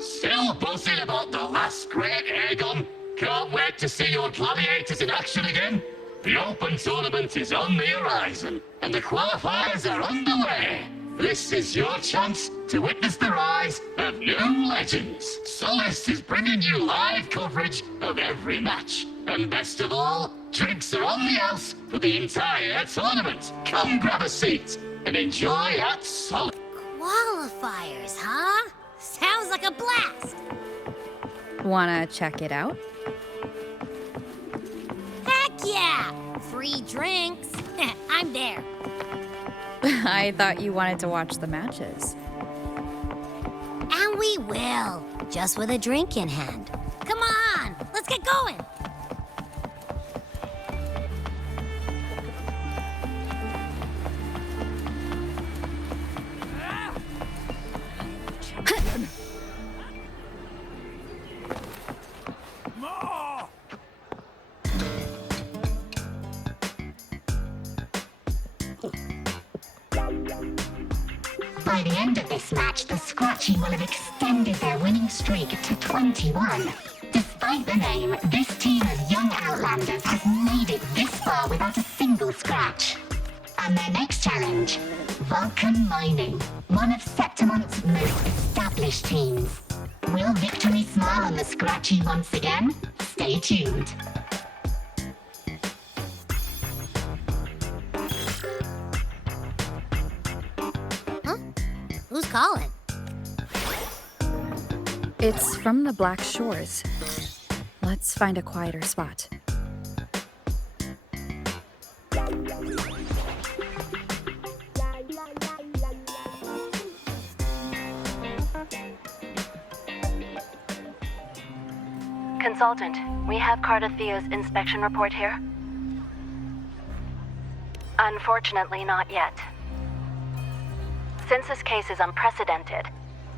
Still buzzing about the last great Aegon? Can't wait to see your gladiators in action again. The Open Tournament is on the horizon, and the qualifiers are underway. This is your chance to witness the rise of new legends. Solace is bringing you live coverage of every match. And best of all, drinks are on the house for the entire tournament. Come grab a seat and enjoy at Solace. Qualifiers, huh? Sounds like a blast! Wanna check it out? Heck yeah! Free drinks. I'm there. I thought you wanted to watch the matches. And we will, just with a drink in hand. Come on, let's get going! By the end of this match, the Scratchy will have extended their winning streak to 21. Despite the name, this team of young Outlanders has made it this far without a single scratch. And their next challenge, Vulcan Mining, one of Septimont's most established teams. Will victory smile on the Scratchy once again? Stay tuned. Who's calling? It's from the Black Shores. Let's find a quieter spot. Consultant, we have Cardathea's inspection report here. Unfortunately, not yet. Since this case is unprecedented,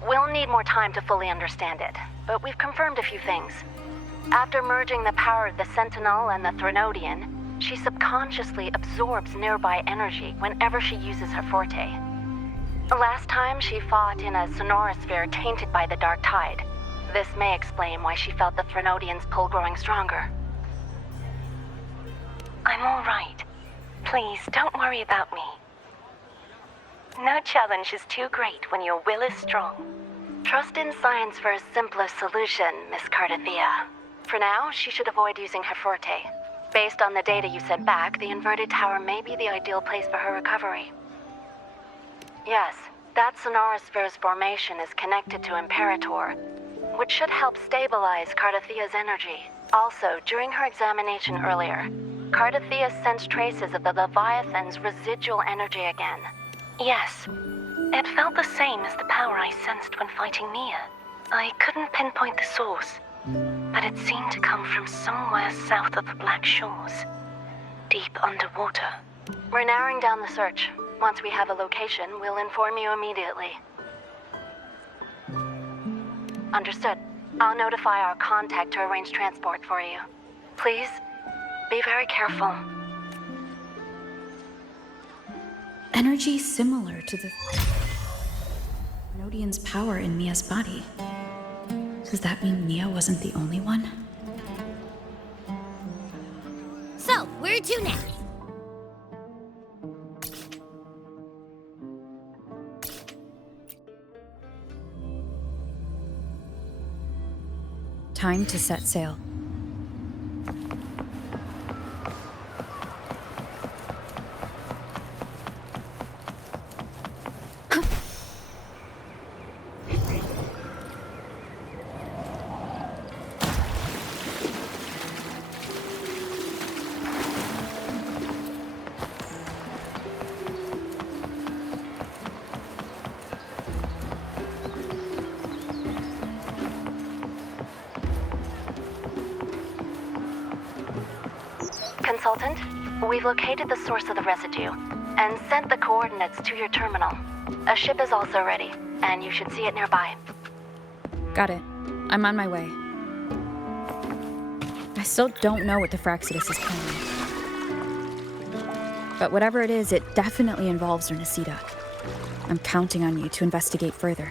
we'll need more time to fully understand it, but we've confirmed a few things. After merging the power of the Sentinel and the Threnodian, she subconsciously absorbs nearby energy whenever she uses her forte. Last time she fought in a sonorosphere tainted by the Dark Tide. This may explain why she felt the Threnodian's pull growing stronger. I'm all right. Please, don't worry about me. No challenge is too great when your will is strong. Trust in science for a simpler solution, Miss Cardathea. For now, she should avoid using her forte. Based on the data you sent back, the inverted tower may be the ideal place for her recovery. Yes, that sonorosphere's formation is connected to Imperator, which should help stabilize Cardathea's energy. Also, during her examination earlier, Cardathea sensed traces of the Leviathan's residual energy again. Yes, it felt the same as the power I sensed when fighting Mia. I couldn't pinpoint the source, but it seemed to come from somewhere south of the Black Shores, deep underwater. We're narrowing down the search. Once we have a location, we'll inform you immediately. Understood. I'll notify our contact to arrange transport for you. Please, be very careful. Energy similar to the Rhodian's power in Mia's body. Does that mean Mia wasn't the only one? So, where to now? Time to set sail. Consultant, we've located the source of the residue and sent the coordinates to your terminal. A ship is also ready, and you should see it nearby. Got it. I'm on my way. I still don't know what the Fraxidus is planning. But whatever it is, it definitely involves Ernesita. I'm counting on you to investigate further.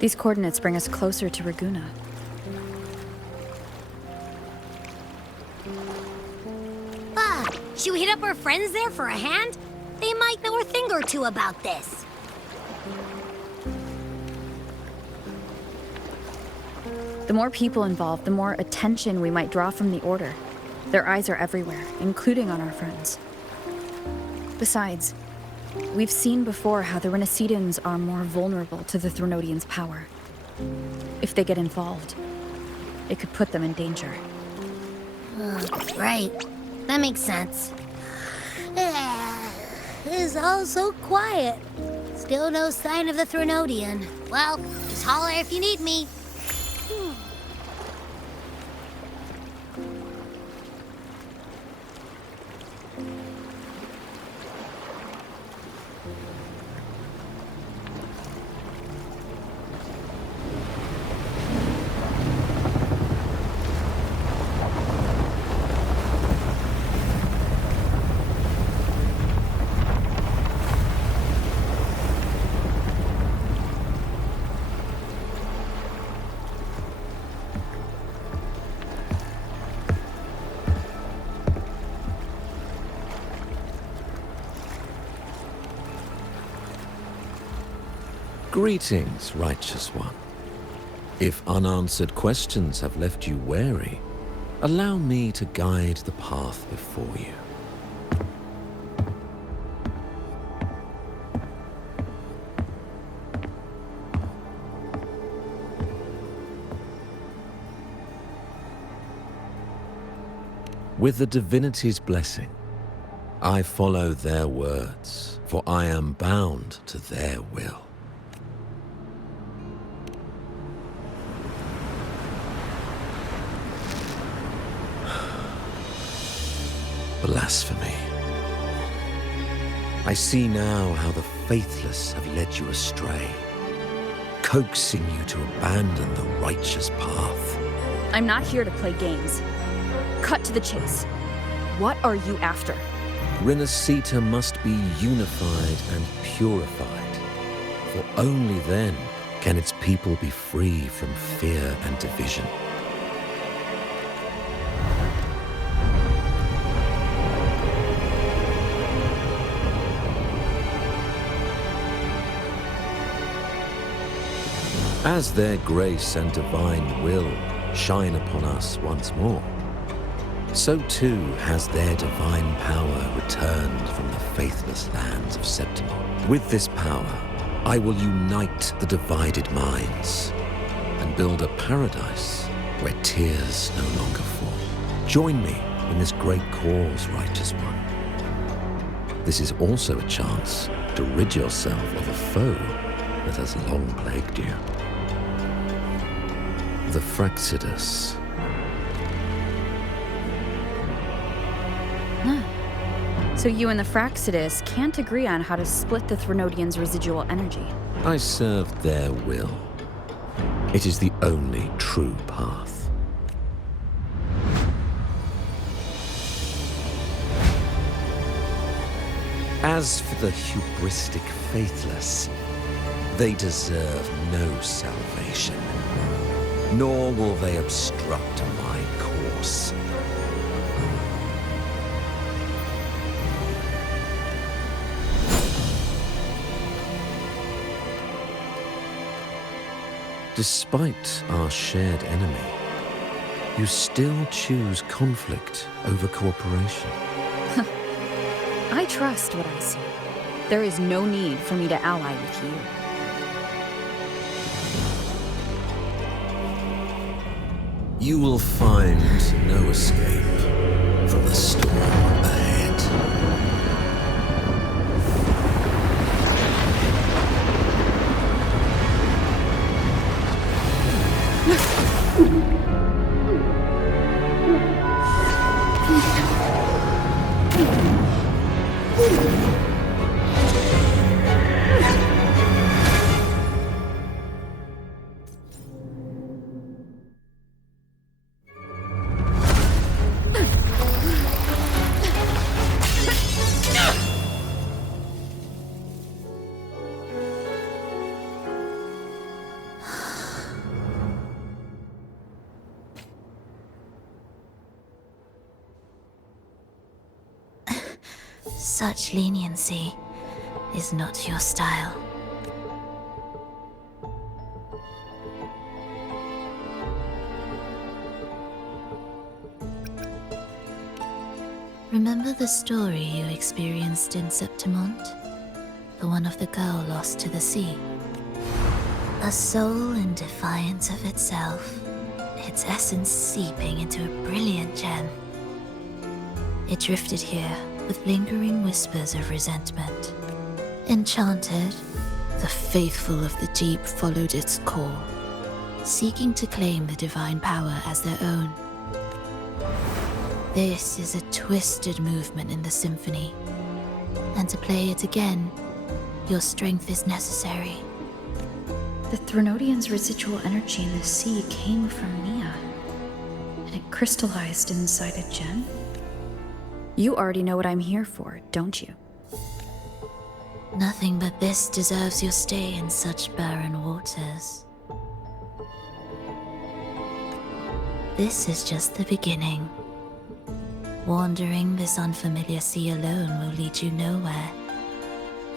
These coordinates bring us closer to Raguna. Should we hit up our friends there for a hand? They might know a thing or two about this. The more people involved, the more attention we might draw from the Order. Their eyes are everywhere, including on our friends. Besides, we've seen before how the Renacedans are more vulnerable to the Threnodians' power. If they get involved, it could put them in danger. Right. That makes sense. It's all so quiet. Still no sign of the Threnodian. Well, just holler if you need me. Greetings, righteous one. If unanswered questions have left you wary, allow me to guide the path before you. With the divinity's blessing, I follow their words, for I am bound to their will. Blasphemy. I see now how the faithless have led you astray, coaxing you to abandon the righteous path. I'm not here to play games. Cut to the chase. What are you after? Renacita must be unified and purified, for only then can its people be free from fear and division. As their grace and divine will shine upon us once more, so too has their divine power returned from the faithless lands of Septimon. With this power, I will unite the divided minds and build a paradise where tears no longer fall. Join me in this great cause, righteous one. This is also a chance to rid yourself of a foe that has long plagued you. The Fraxidus. So you and the Fraxidus can't agree on how to split the Threnodians' residual energy. I serve their will. It is the only true path. As for the hubristic faithless, they deserve no salvation, nor will they obstruct my course. Despite our shared enemy, you still choose conflict over cooperation. I trust what I see. There is no need for me to ally with you. You will find no escape from the storm ahead. Such leniency is not your style. Remember the story you experienced in Septimont? The one of the girl lost to the sea? A soul in defiance of itself, its essence seeping into a brilliant gem. It drifted here with lingering whispers of resentment. Enchanted, the faithful of the deep followed its call, seeking to claim the divine power as their own. This is a twisted movement in the symphony, and to play it again, your strength is necessary. The Threnodian's residual energy in the sea came from Mia, and it crystallized inside a gem? You already know what I'm here for, don't you? Nothing but this deserves your stay in such barren waters. This is just the beginning. Wandering this unfamiliar sea alone will lead you nowhere,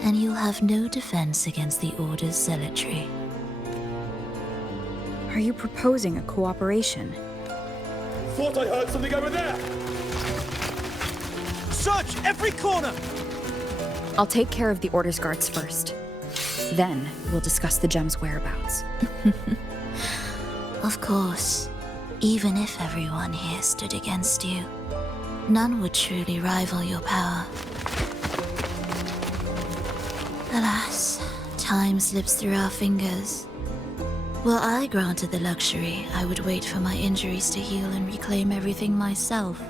and you'll have no defense against the Order's zealotry. Are you proposing a cooperation? Thought I heard something over there! Search every corner! I'll take care of the Order's guards first. Then we'll discuss the gem's whereabouts. Of course, even if everyone here stood against you, none would truly rival your power. Alas, time slips through our fingers. Were I granted the luxury, I would wait for my injuries to heal and reclaim everything myself,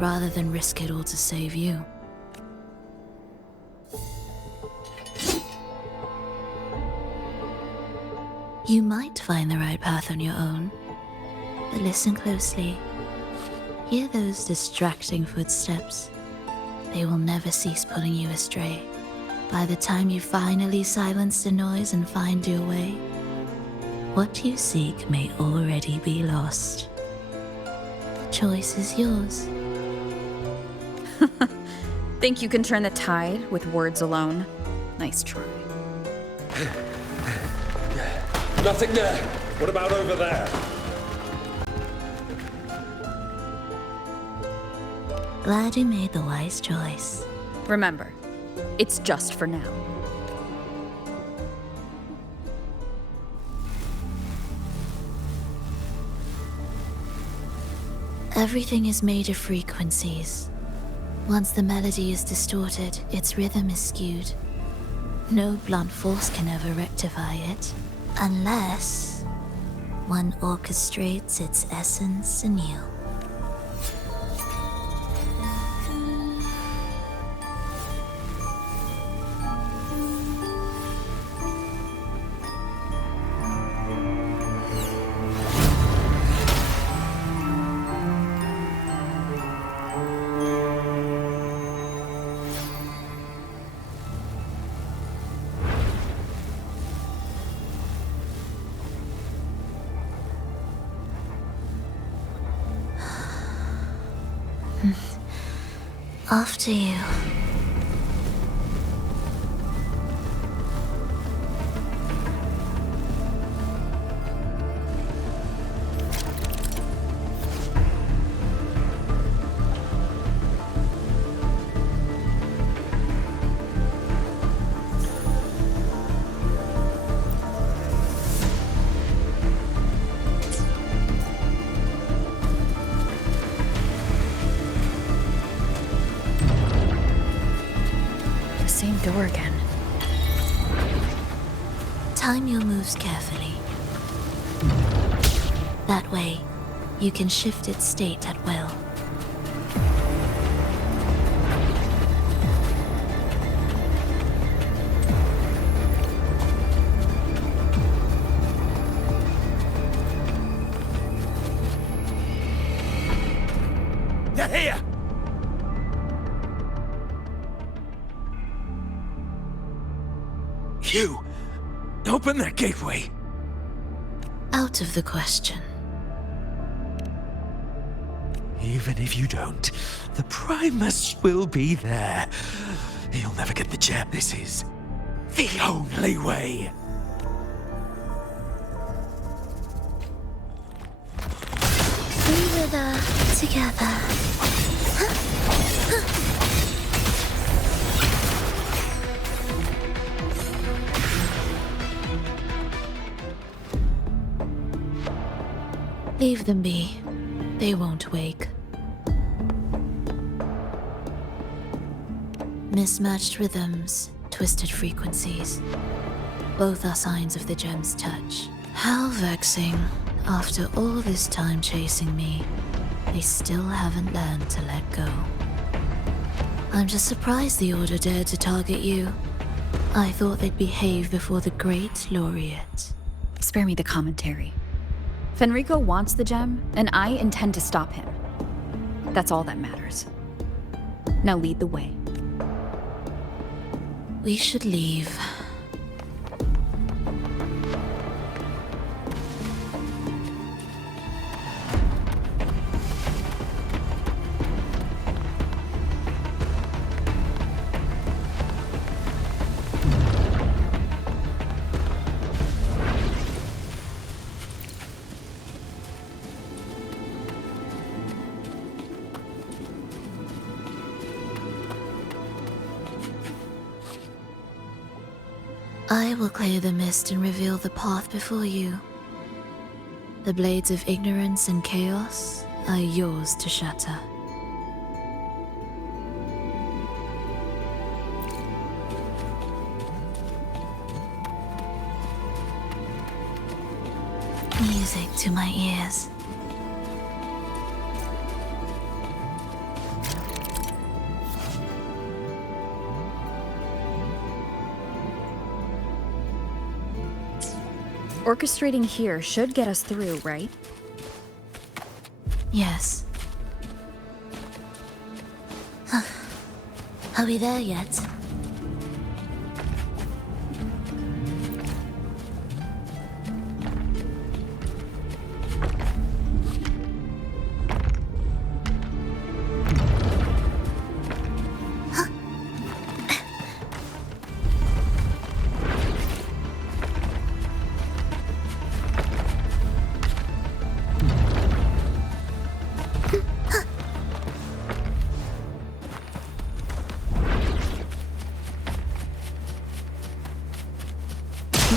rather than risk it all to save you. You might find the right path on your own, but listen closely. Hear those distracting footsteps. They will never cease pulling you astray. By the time you finally silence the noise and find your way, what you seek may already be lost. The choice is yours. Think you can turn the tide with words alone? Nice try. Nothing there! What about over there? Glad you made the wise choice. Remember, it's just for now. Everything is made of frequencies. Once the melody is distorted, its rhythm is skewed. No blunt force can ever rectify it, unless one orchestrates its essence anew. After you. Same door again. Time your moves carefully. That way, you can shift its state at will. They're here! You! Open that gateway! Out of the question. Even if you don't, the Primus will be there. You'll never get the gem. This is the only way. We were together. Leave them be. They won't wake. Mismatched rhythms, twisted frequencies. Both are signs of the gem's touch. How vexing. After all this time chasing me, they still haven't learned to let go. I'm just surprised the Order dared to target you. I thought they'd behave before the Great Laureate. Spare me the commentary. Fenrico wants the gem, and I intend to stop him. That's all that matters. Now lead the way. We should leave. I will clear the mist and reveal the path before you. The blades of ignorance and chaos are yours to shatter. Music to my ears. Orchestrating here should get us through, right? Yes. Are we there yet?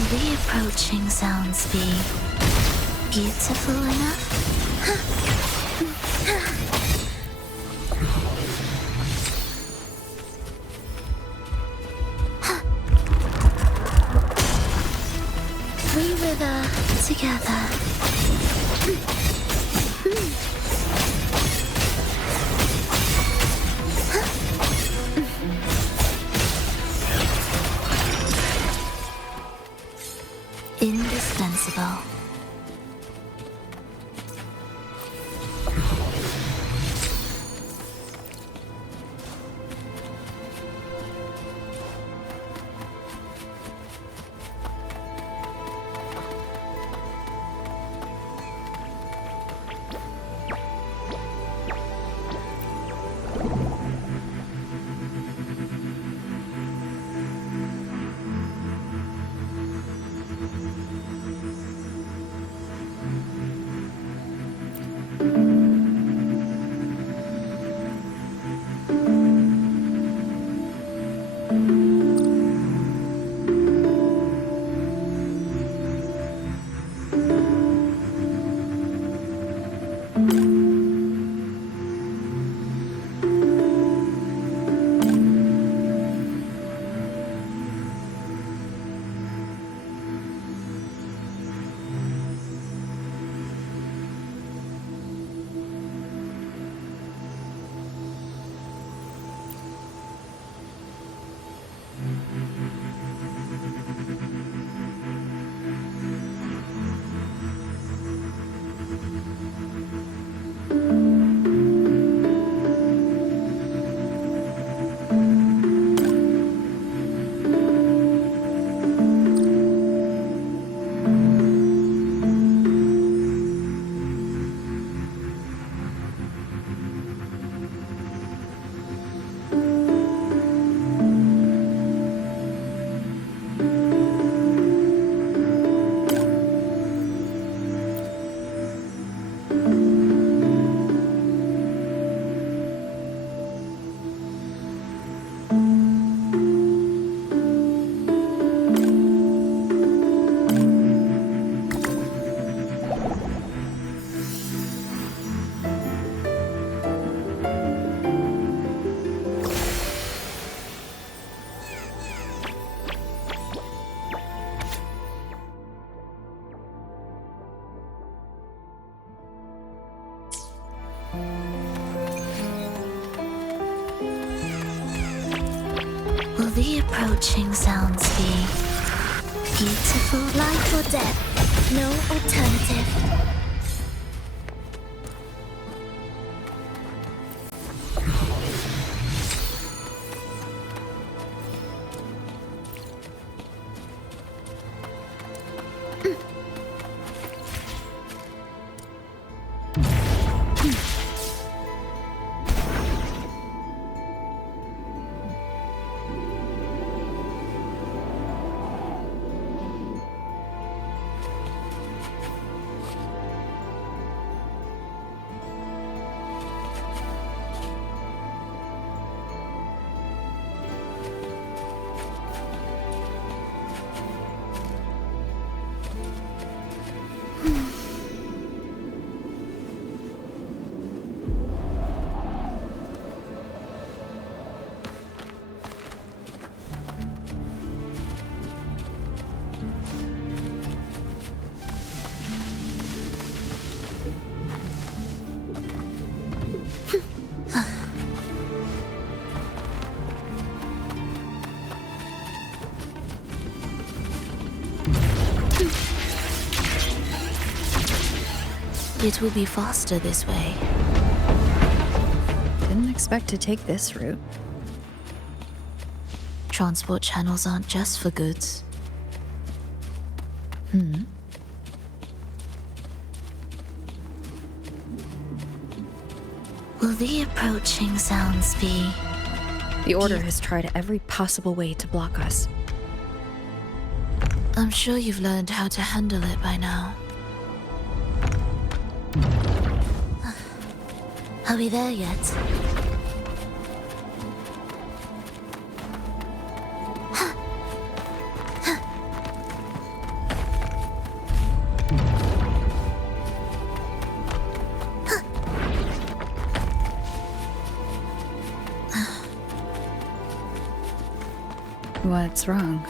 The approaching sounds be beautiful enough? We were together. Indispensable. the approaching sounds be beautiful? Life or death? No alternative. It will be faster this way. Didn't expect to take this route. Transport channels aren't just for goods. Will the approaching sounds be... The Order has tried every possible way to block us. I'm sure you've learned how to handle it by now. Are we there yet? What's wrong?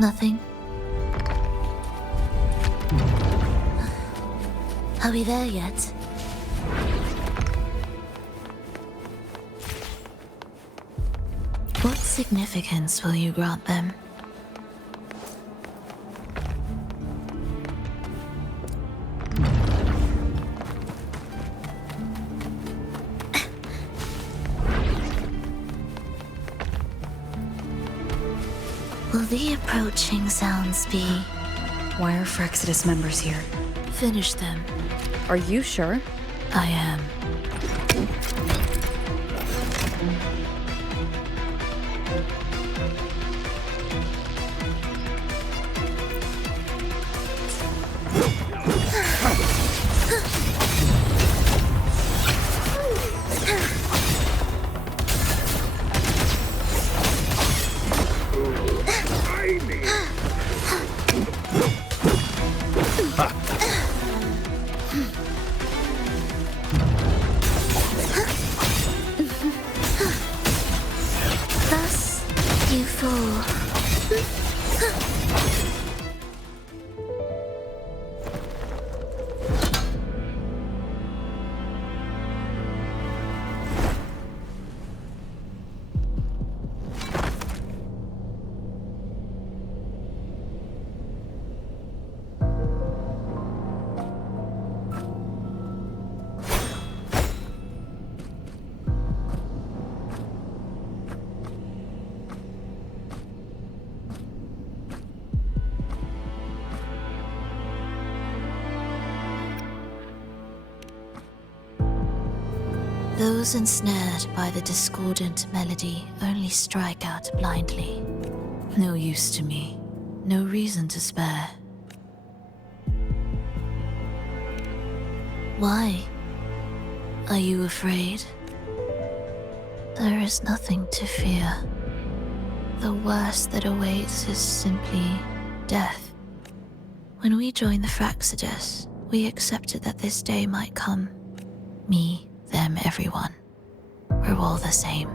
Nothing. Are we there yet? What significance will you grant them? Will the approaching sounds be... Why are Frexidus members here? Finish them. Are you sure? I am. Thus, you fall. Those ensnared by the discordant melody only strike out blindly. No use to me. No reason to spare. Why? Are you afraid? There is nothing to fear. The worst that awaits is simply death. When we joined the Frexidus, we accepted that this day might come. Me, them, everyone. We're all the same.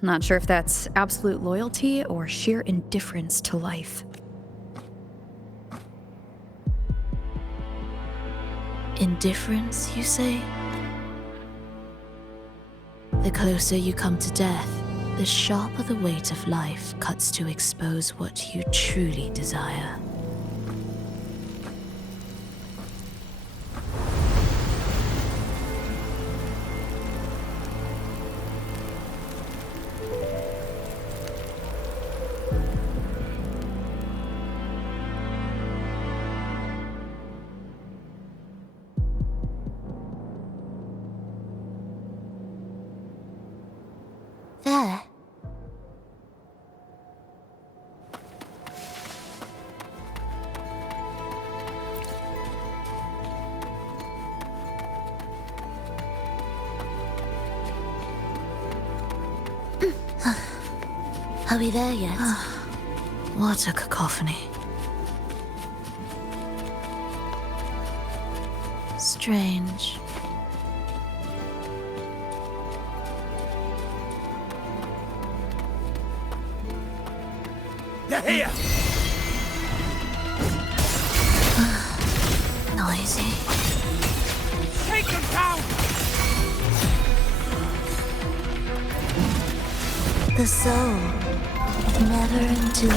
Not sure if that's absolute loyalty or sheer indifference to life. Indifference, you say? The closer you come to death, the sharper the weight of life cuts to expose what you truly desire. There. Are we there yet? What a cacophony. Strange. You're here! Noisy. Take them down! The soul, never entombed.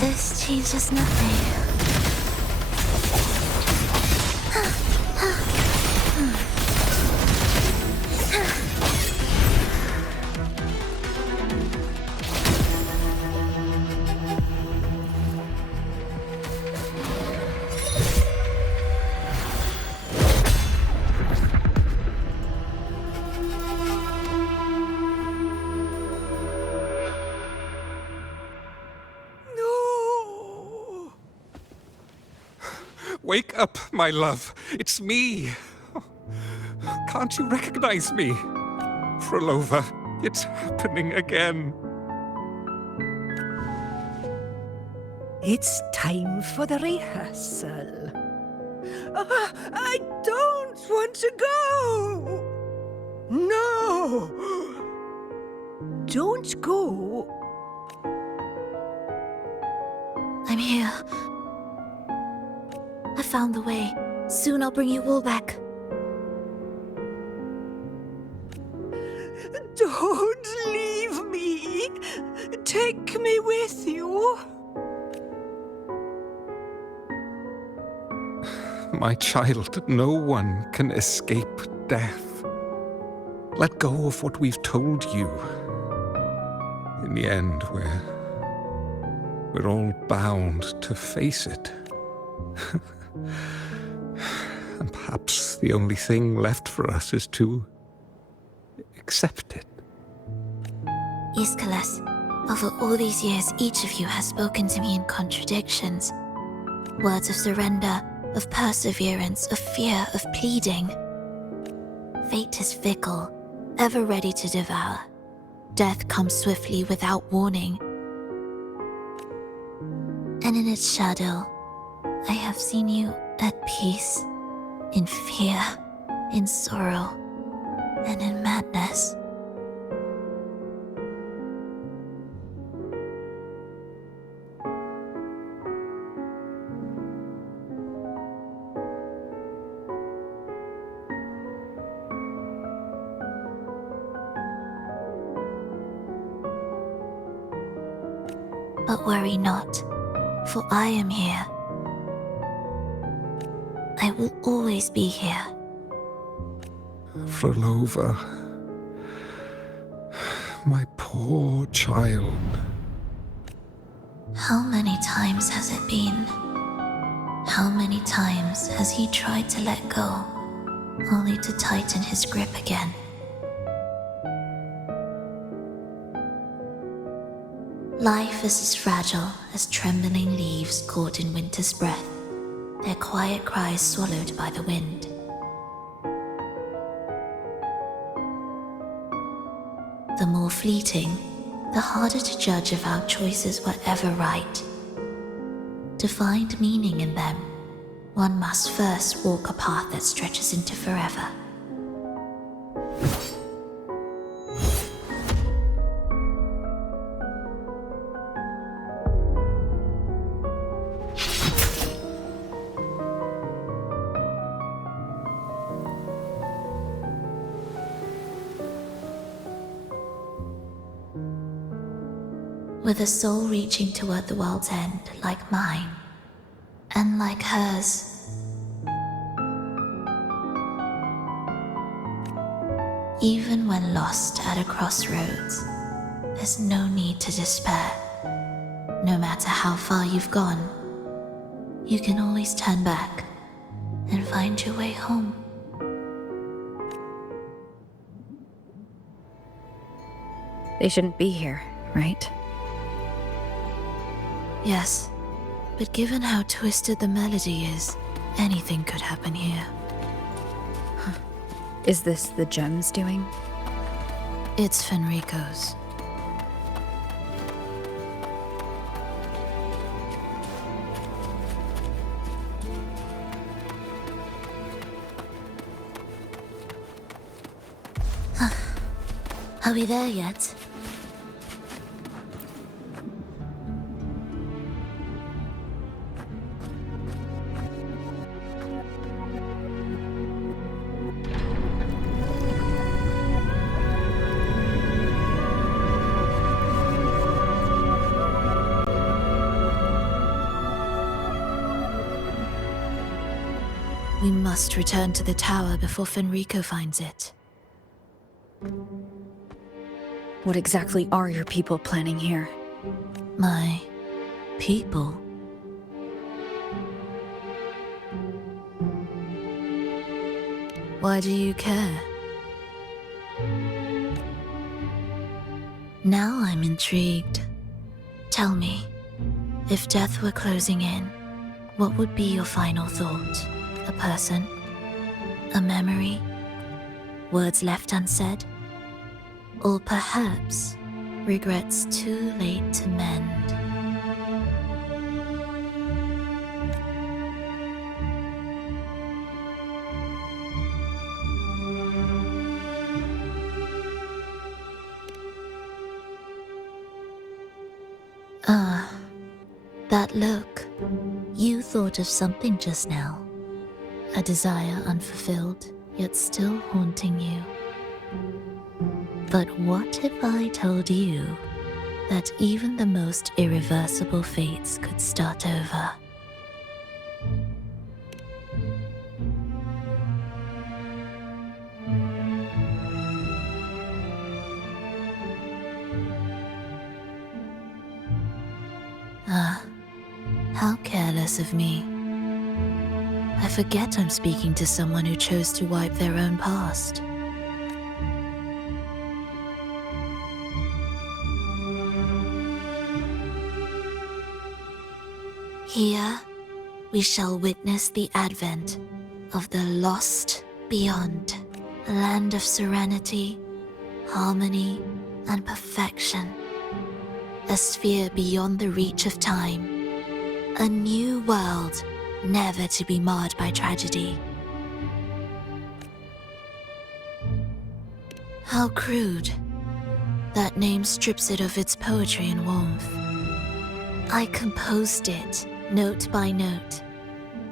This changes nothing. No! Wake up, my love. It's me. Can't you recognize me? Frolova, it's happening again. It's time for the rehearsal. I don't want to go! No! Don't go! I'm here. I found the way. Soon I'll bring you all back. Don't leave me! Take me with you! My child, no one can escape death. Let go of what we've told you. In the end, we're all bound to face it. And perhaps the only thing left for us is to accept it. Iskalas, over all these years, each of you has spoken to me in contradictions. Words of surrender, of perseverance, of fear, of pleading. Fate is fickle, ever ready to devour. Death comes swiftly without warning. And in its shadow, I have seen you at peace, in fear, in sorrow, and in madness. But worry not, for I am here. I will always be here. Frolova, my poor child. How many times has it been? How many times has he tried to let go, only to tighten his grip again? Life is as fragile as trembling leaves caught in winter's breath, their quiet cries swallowed by the wind. The more fleeting, the harder to judge if our choices were ever right. To find meaning in them, one must first walk a path that stretches into forever. with a soul reaching toward the world's end like mine, and like hers. Even when lost at a crossroads, there's no need to despair. No matter how far you've gone, you can always turn back and find your way home. They shouldn't be here, right? Yes, but given how twisted the melody is, anything could happen here. Is this the gem's doing? It's Fenrico's. Are we there yet? We must return to the tower before Fenrico finds it. What exactly are your people planning here? My people? Why do you care? Now I'm intrigued. Tell me, if death were closing in, what would be your final thought? A person? A memory? Words left unsaid? Or perhaps regrets too late to mend? That look. You thought of something just now. A desire unfulfilled, yet still haunting you. But what if I told you that even the most irreversible fates could start over? How careless of me. I forget I'm speaking to someone who chose to wipe their own past. Here, we shall witness the advent of the lost beyond, a land of serenity, harmony, and perfection. A sphere beyond the reach of time. A new world, never to be marred by tragedy. How crude. That name strips it of its poetry and warmth. I composed it, note by note,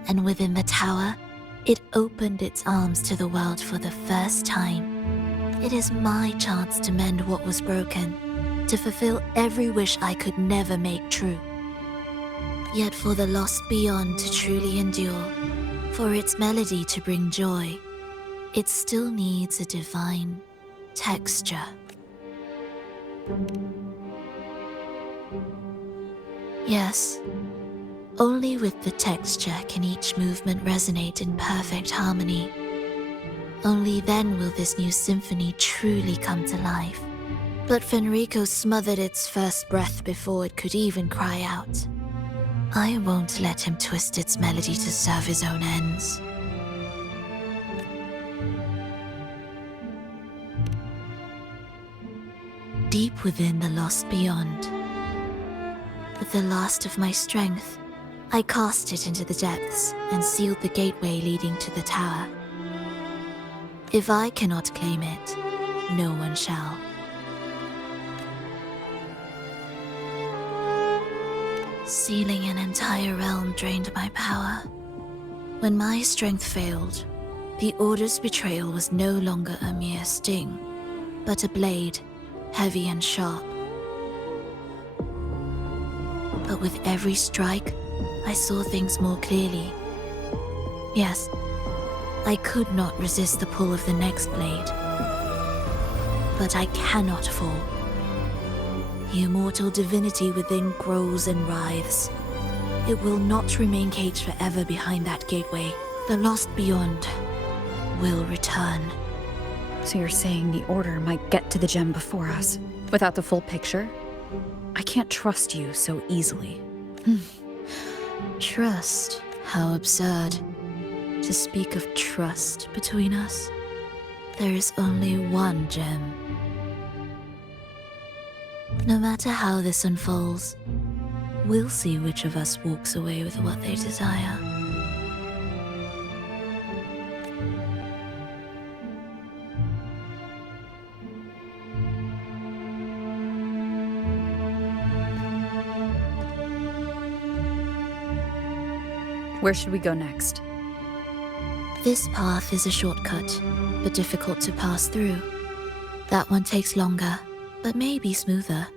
and within the tower, it opened its arms to the world for the first time. It is my chance to mend what was broken, to fulfill every wish I could never make true. Yet for the lost beyond to truly endure, for its melody to bring joy, it still needs a divine texture. Yes, only with the texture can each movement resonate in perfect harmony. Only then will this new symphony truly come to life. But Fenrico smothered its first breath before it could even cry out. I won't let him twist its melody to serve his own ends. Deep within the lost beyond, with the last of my strength, I cast it into the depths and sealed the gateway leading to the tower. If I cannot claim it, no one shall. Sealing an entire realm drained my power. When my strength failed, the Order's betrayal was no longer a mere sting, but a blade, heavy and sharp. But with every strike, I saw things more clearly. Yes, I could not resist the pull of the next blade. But I cannot fall. The immortal divinity within grows and writhes. It will not remain caged forever behind that gateway. The lost beyond will return. So you're saying the Order might get to the gem before us, without the full picture? I can't trust you so easily. Trust? How absurd. To speak of trust between us. There is only one gem. No matter how this unfolds, we'll see which of us walks away with what they desire. Where should we go next? This path is a shortcut, but difficult to pass through. That one takes longer, but may be smoother.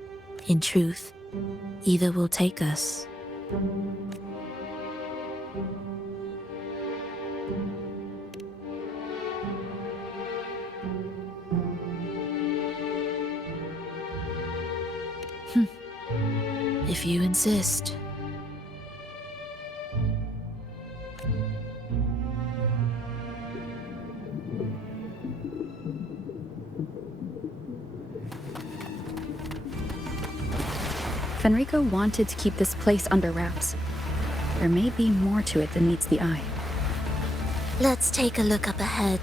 In truth, either will take us. If you insist. Fenrico wanted to keep this place under wraps. There may be more to it than meets the eye. Let's take a look up ahead.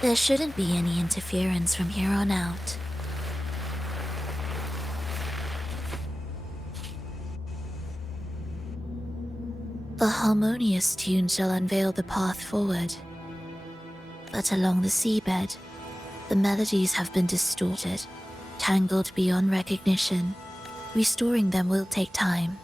There shouldn't be any interference from here on out. A harmonious tune shall unveil the path forward. But along the seabed, the melodies have been distorted, tangled beyond recognition. Restoring them will take time.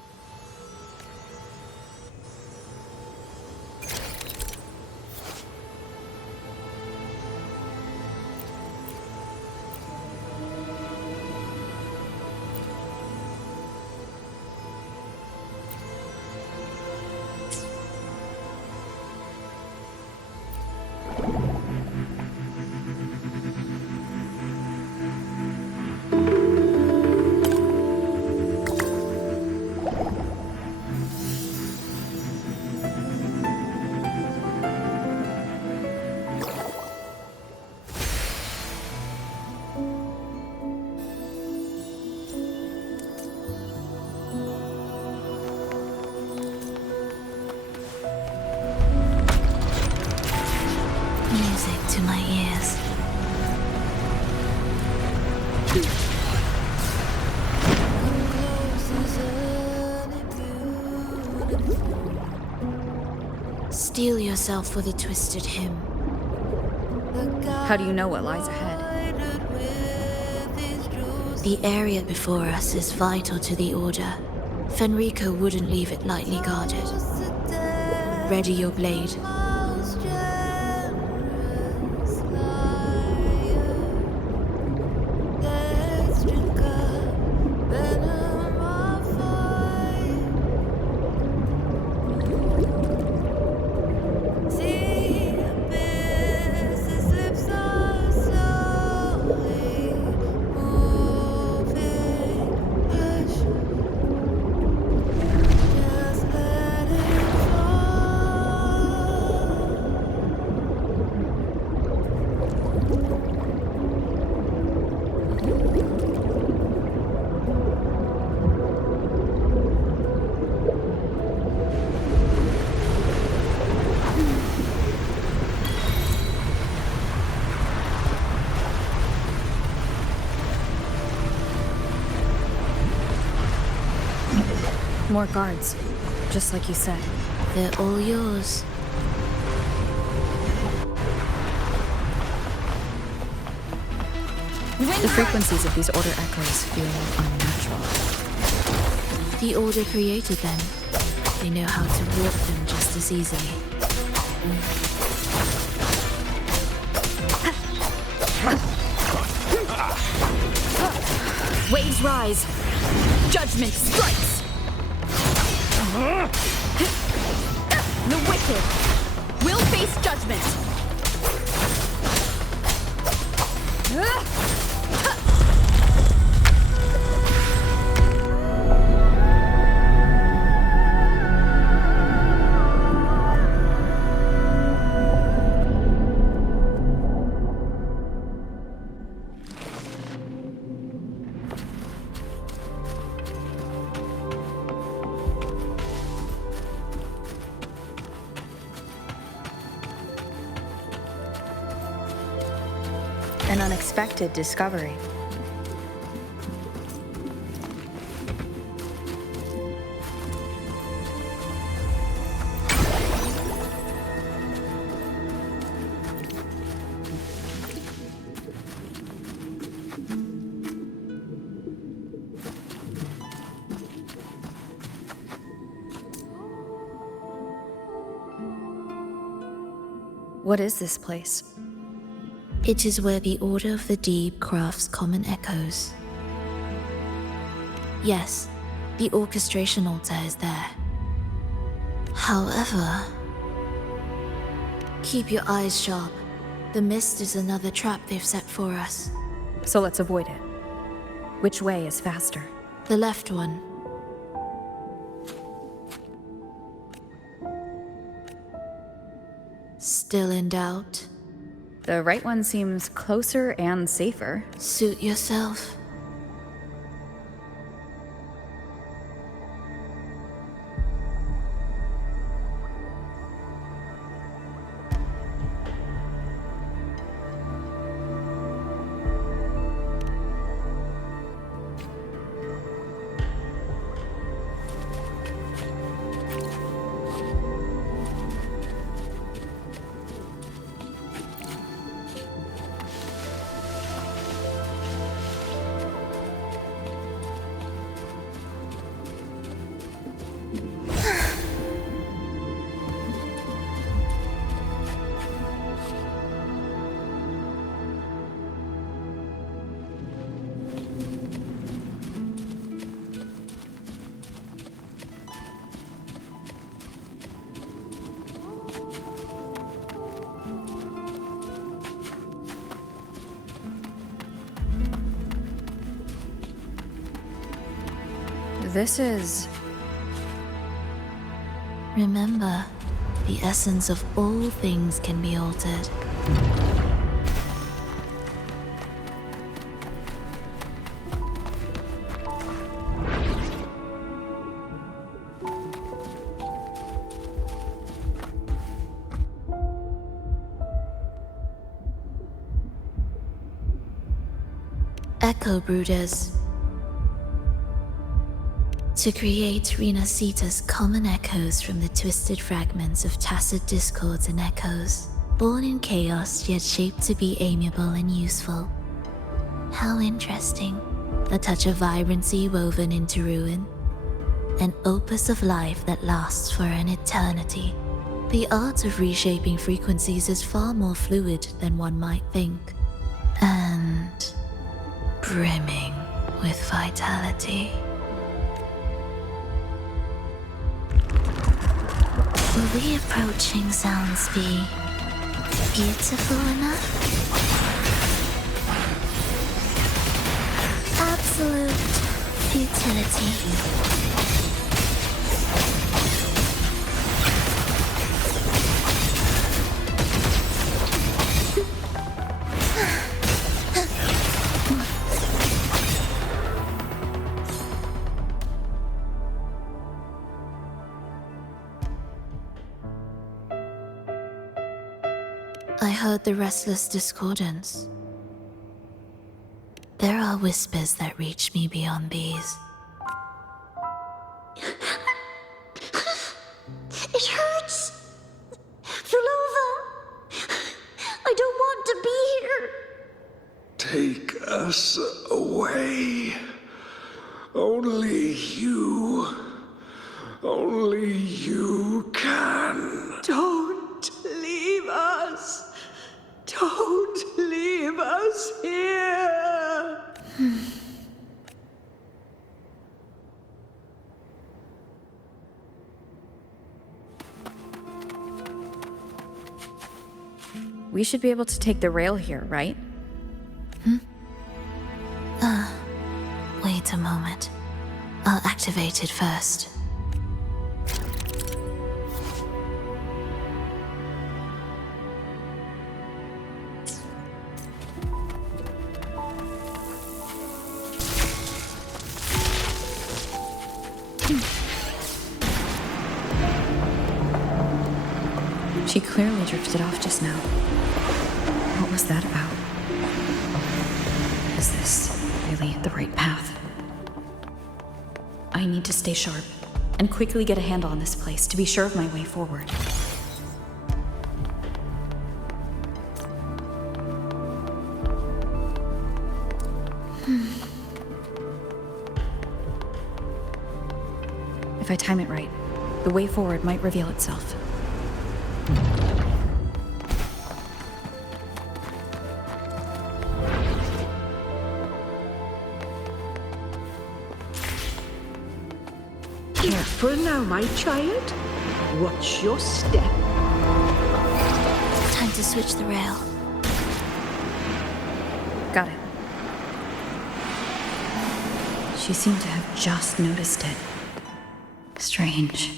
Music to my ears. Steel yourself for the twisted hymn. How do you know what lies ahead? The area before us is vital to the Order. Fenrico wouldn't leave it lightly guarded. Ready your blade. More guards, just like you said. They're all yours. The frequencies of these Order echoes feel unnatural. The Order created them. They know how to warp them just as easily. Waves rise! Judgment strikes! The wicked will face judgment! An unexpected discovery. What is this place? It is where the Order of the Deep crafts common echoes. Yes, the orchestration altar is there. However, keep your eyes sharp. The mist is another trap they've set for us. So let's avoid it. Which way is faster? The left one. Still in doubt? The right one seems closer and safer. Suit yourself. This is... Remember, the essence of all things can be altered. Echo Brooders. To create Rena Sita's common echoes from the twisted fragments of tacit discords and echoes, born in chaos yet shaped to be amiable and useful. How interesting. A touch of vibrancy woven into ruin. An opus of life that lasts for an eternity. The art of reshaping frequencies is far more fluid than one might think. And brimming with vitality. Will the approaching sounds be beautiful enough? Absolute futility. I heard the restless discordance. There are whispers that reach me beyond these. It hurts. Vulova. I don't want to be here. Take us away. Only you can. Don't leave us. Don't leave us here. We should be able to take the rail here, right? Wait a moment. I'll activate it first. She clearly drifted off just now. What was that about? Is this really the right path? I need to stay sharp and quickly get a handle on this place to be sure of my way forward. If I time it right, the way forward might reveal itself. Careful now, my child. Watch your step. Time to switch the rail. Got it. She seemed to have just noticed it. Strange.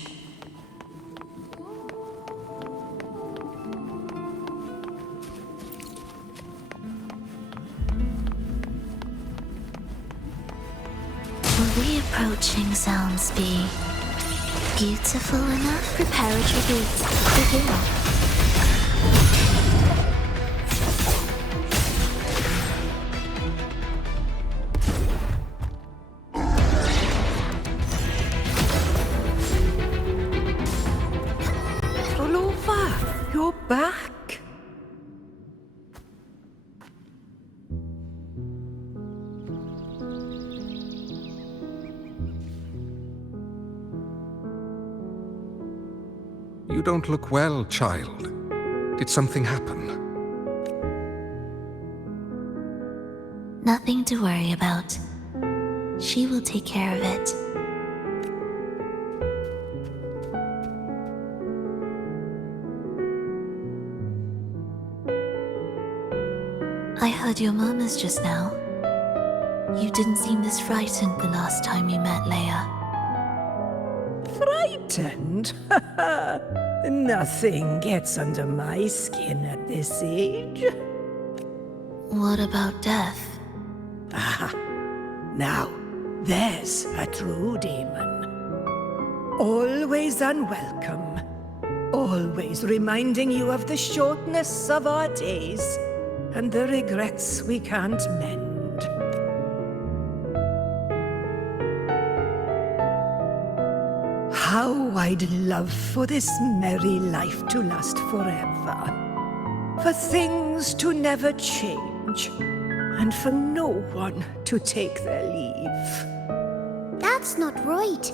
Will the approaching sounds be beautiful enough? Preparatory beats begin. You're back. You don't look well, child. Did something happen? Nothing to worry about. She will take care of it. I heard your murmurs just now. You didn't seem this frightened the last time you met Leia. Frightened? Nothing gets under my skin at this age. What about death? Ah, now, there's a true demon. Always unwelcome. Always reminding you of the shortness of our days and the regrets we can't mend. How I'd love for this merry life to last forever. For things to never change, and for no one to take their leave. That's not right.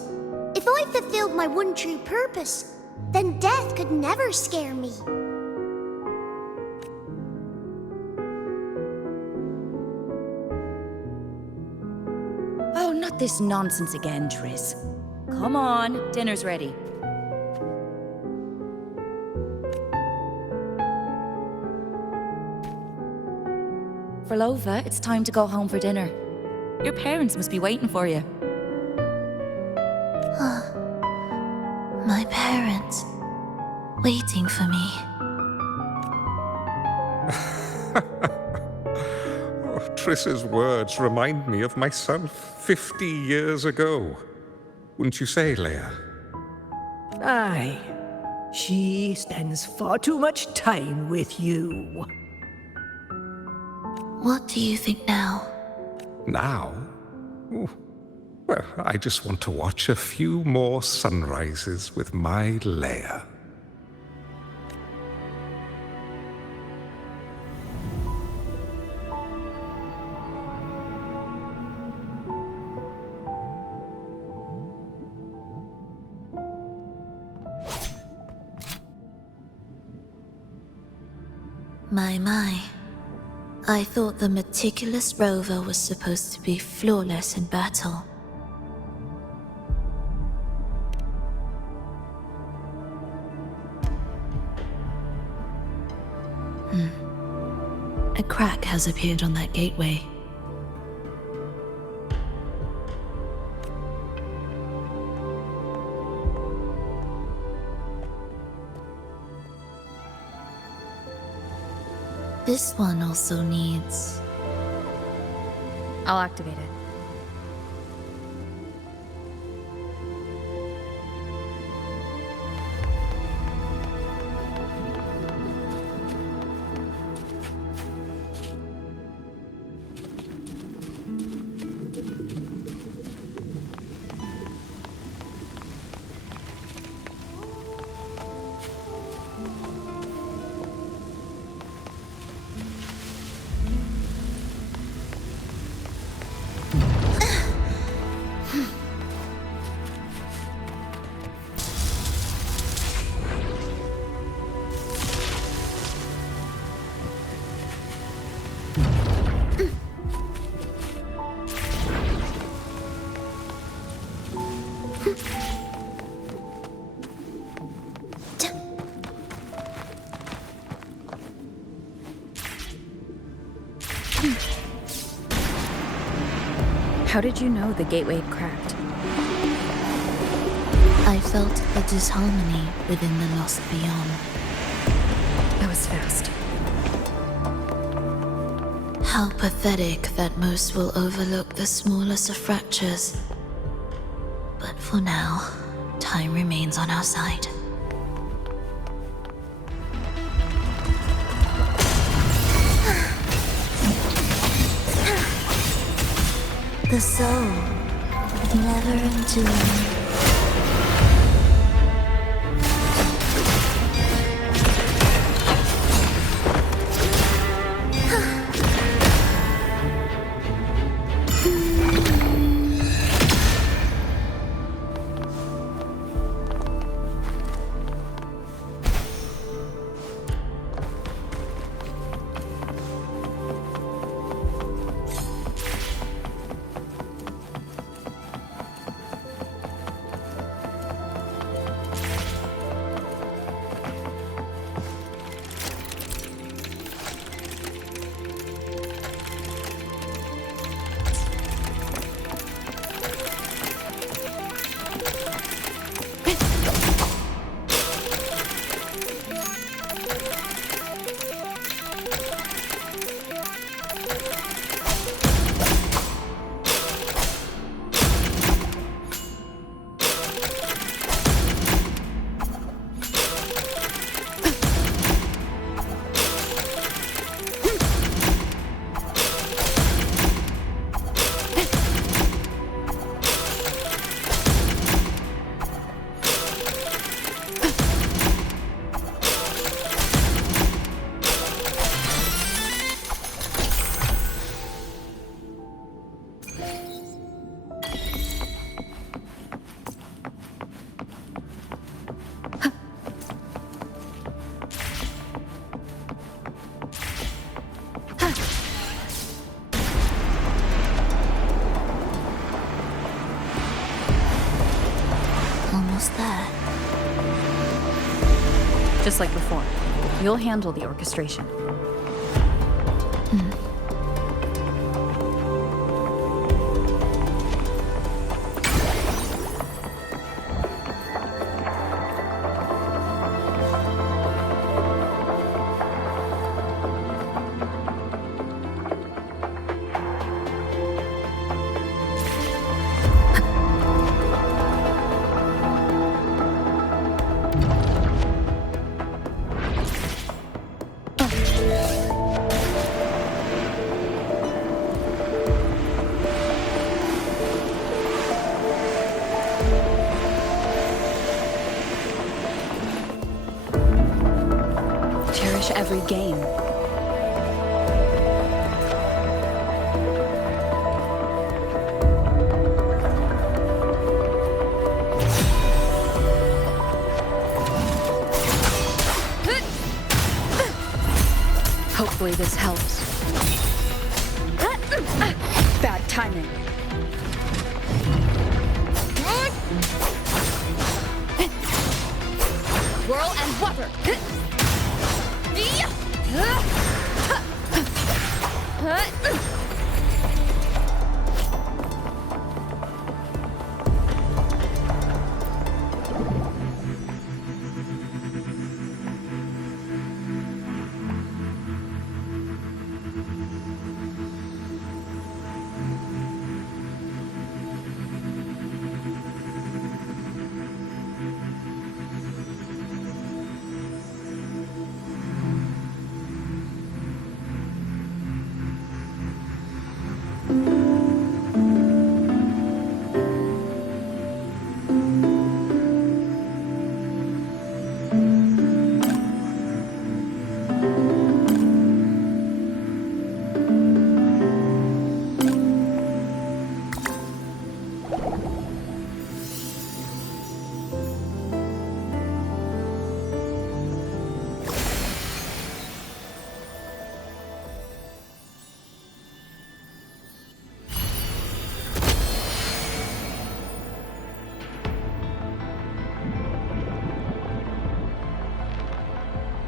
If I fulfilled my one true purpose, then death could never scare me. Oh, not this nonsense again, Triss. Come on, dinner's ready. Frolova, it's time to go home for dinner. Your parents must be waiting for you. My parents, waiting for me. Triss's words remind me of myself 50 years ago. Wouldn't you say, Leia? Aye. She spends far too much time with you. What do you think now? Now? Ooh. Well, I just want to watch a few more sunrises with my Leia. My. I thought the meticulous rover was supposed to be flawless in battle. A crack has appeared on that gateway. This one also needs... I'll activate it. How did you know the gateway had cracked? I felt the disharmony within the lost beyond. That was fast. How pathetic that most will overlook the smallest of fractures. But for now, time remains on our side. The soul, never enduring. Almost there. Just like before, you'll handle the orchestration. Cherish every game. Hopefully this helps. Bad timing. Whirl and water.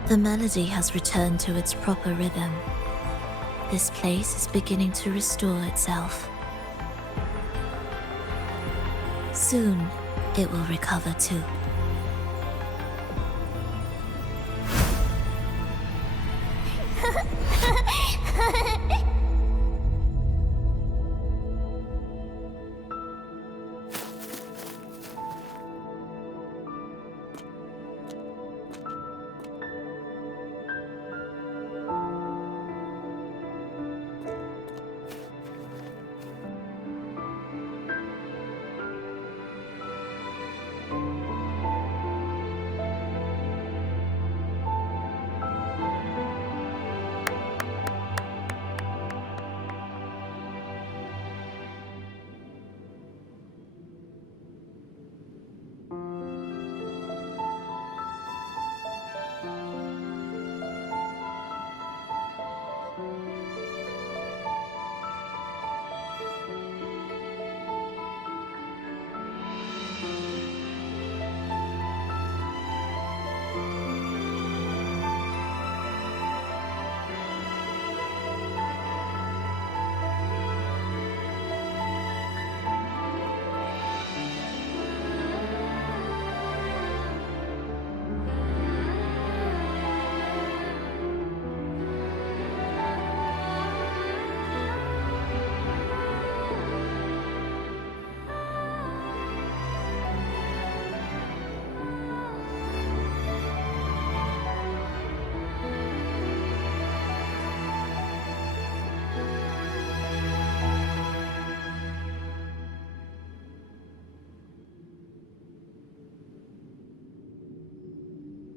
The melody has returned to its proper rhythm. This place is beginning to restore itself. Soon, it will recover too.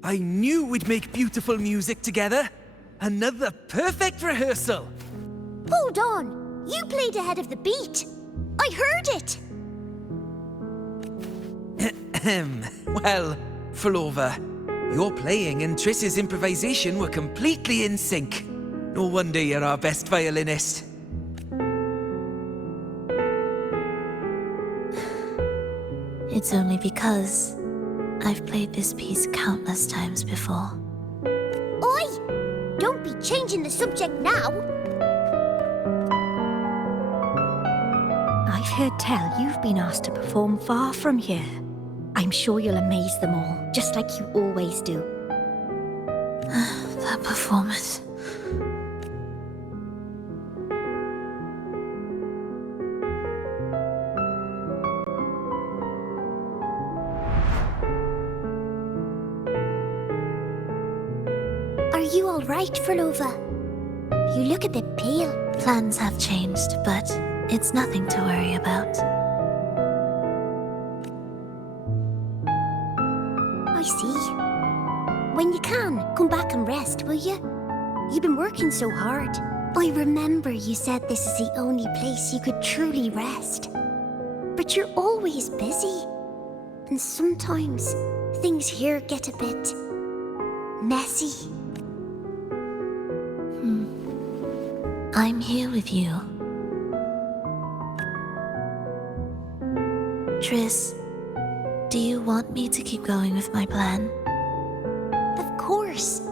I knew we'd make beautiful music together. Another perfect rehearsal. Hold on! You played ahead of the beat! I heard it! Well, Flova, your playing and Triss's improvisation were completely in sync. No wonder you're our best violinist. It's only because I've played this piece countless times before. Oi! Don't be changing the subject now! I've heard tell you've been asked to perform far from here. I'm sure you'll amaze them all, just like you always do. That performance. Are you all right, Flova? You look a bit pale. Plans have changed, but it's nothing to worry about. I see. When you can, come back and rest, will you? You've been working so hard. I remember you said this is the only place you could truly rest. But you're always busy. And sometimes things here get a bit messy. I'm here with you. Triss, do you want me to keep going with my plan? Of course.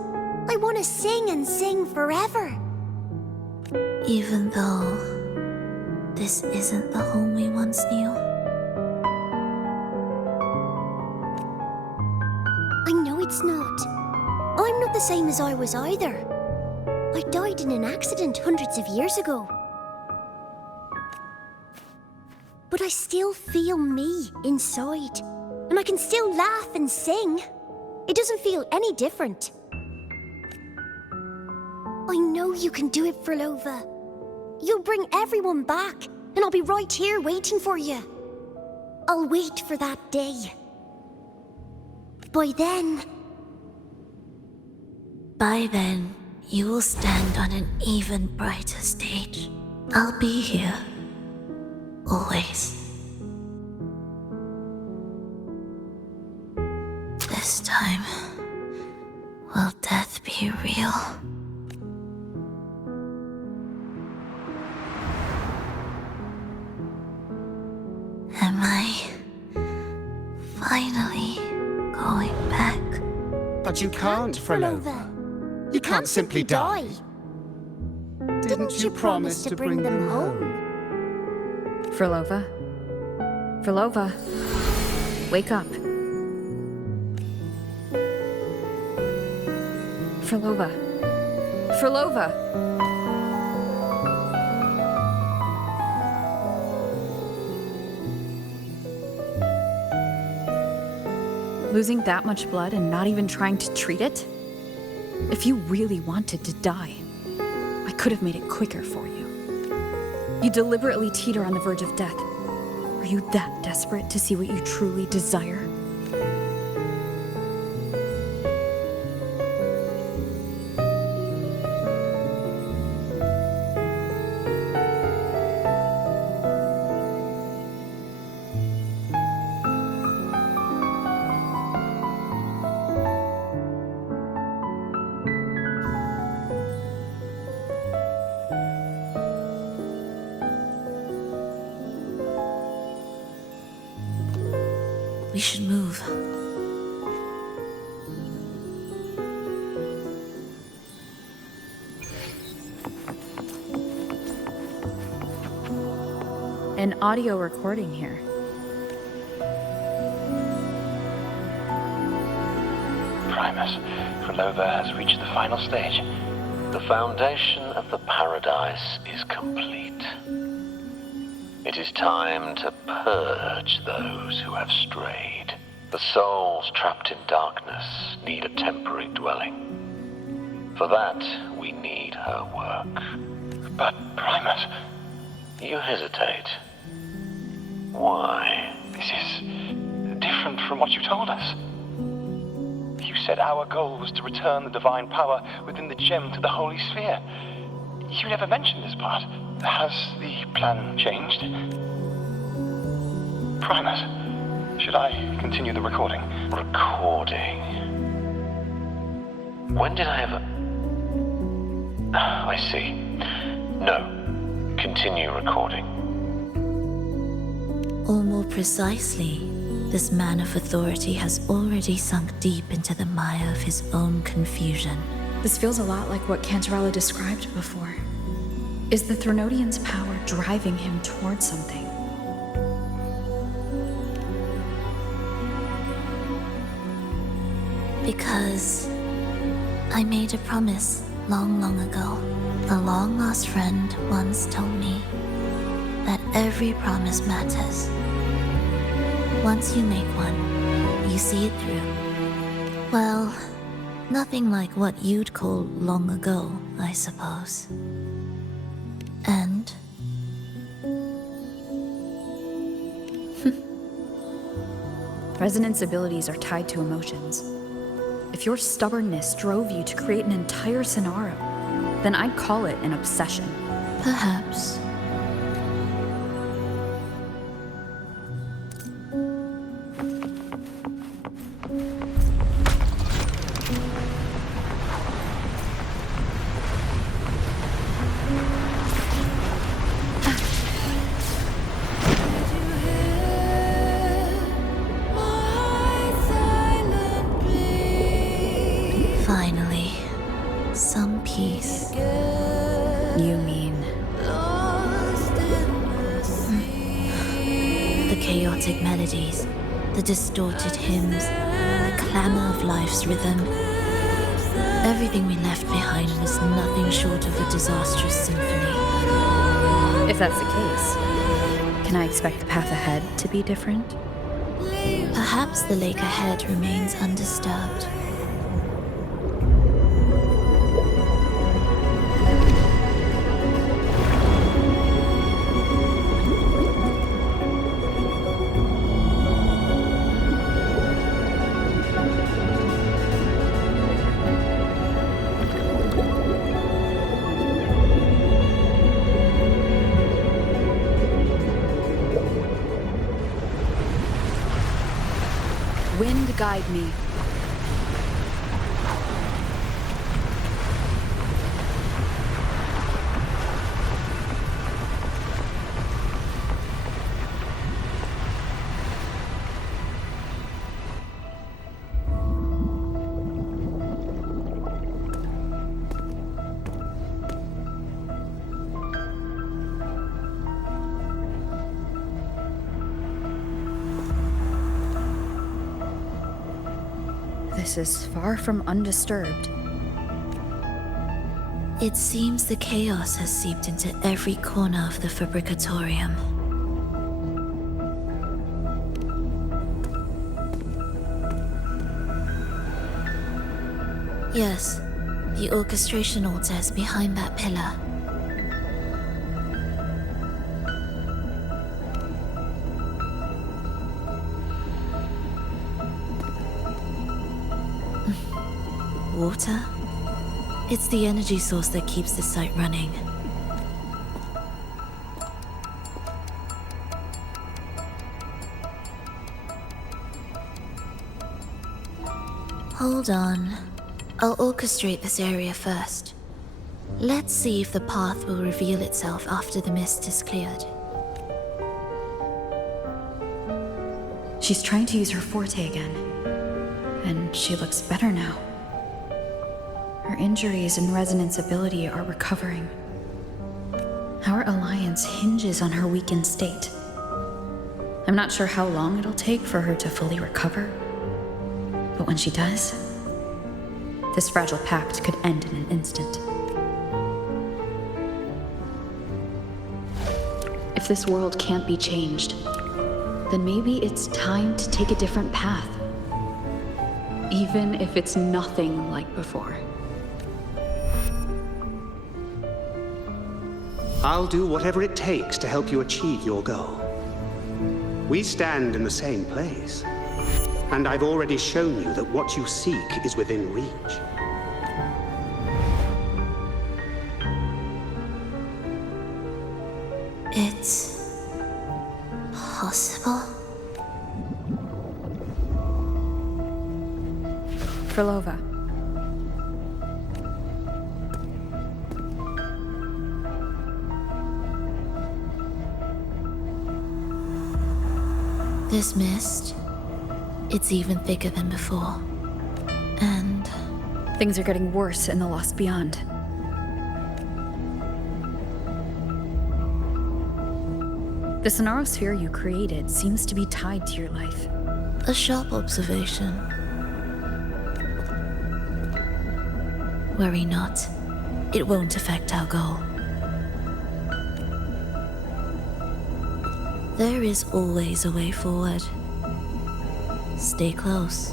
I want to sing and sing forever. Even though this isn't the home we once knew. I know it's not. I'm not the same as I was either. I died in an accident hundreds of years ago. But I still feel me inside. And I can still laugh and sing. It doesn't feel any different. I know you can do it, Frolova. You'll bring everyone back, and I'll be right here waiting for you. I'll wait for that day. By then, you will stand on an even brighter stage. I'll be here. Always. This time, will death be real? Am I finally going back? But you can't, Frolova. You can't simply die. Didn't you promise to bring them home? Frolova? Frolova? Wake up. Frolova. Frolova! Losing that much blood and not even trying to treat it? If you really wanted to die, I could have made it quicker for you. You deliberately teeter on the verge of death. Are you that desperate to see what you truly desire? We should move. An audio recording here. Primus, Frolova has reached the final stage. The foundation of the paradise is complete. It is time to purge those who have strayed. The souls trapped in darkness need a temporary dwelling. For that, we need her work. But, Primus... You hesitate. Why? This is different from what you told us. You said our goal was to return the divine power within the gem to the Holy Sphere. You never mentioned this part. Has the plan changed? Primus, should I continue the recording? Recording? When did I ever... I see. No. Continue recording. Or more precisely, this man of authority has already sunk deep into the mire of his own confusion. This feels a lot like what Cantarella described before. Is the Threnodian's power driving him towards something? Because I made a promise long, long ago. A long-lost friend once told me that every promise matters. Once you make one, you see it through. Well, nothing like what you'd call long ago, I suppose. And... Resonance abilities are tied to emotions. If your stubbornness drove you to create an entire scenario, then I'd call it an obsession. Perhaps. You mean chaotic melodies, the distorted hymns, the clamor of life's rhythm. Everything we left behind was nothing short of a disastrous symphony. If that's the case, can I expect the path ahead to be different? Perhaps the lake ahead remains undisturbed. Wind guide me. This is far from undisturbed. It seems the chaos has seeped into every corner of the Fabricatorium. Yes, the orchestration altar is behind that pillar. Water? It's the energy source that keeps the site running. Hold on. I'll orchestrate this area first. Let's see if the path will reveal itself after the mist is cleared. She's trying to use her forte again. And she looks better now. Her injuries and resonance ability are recovering. Our alliance hinges on her weakened state. I'm not sure how long it'll take for her to fully recover. But when she does, this fragile pact could end in an instant. If this world can't be changed, then maybe it's time to take a different path. Even if it's nothing like before. I'll do whatever it takes to help you achieve your goal. We stand in the same place, and I've already shown you that what you seek is within reach. It's possible? Frolova. This mist, it's even thicker than before. And things are getting worse in the Lost Beyond. The Sonarosphere you created seems to be tied to your life. a sharp observation. Worry not. It won't affect our goal. There is always a way forward. Stay close.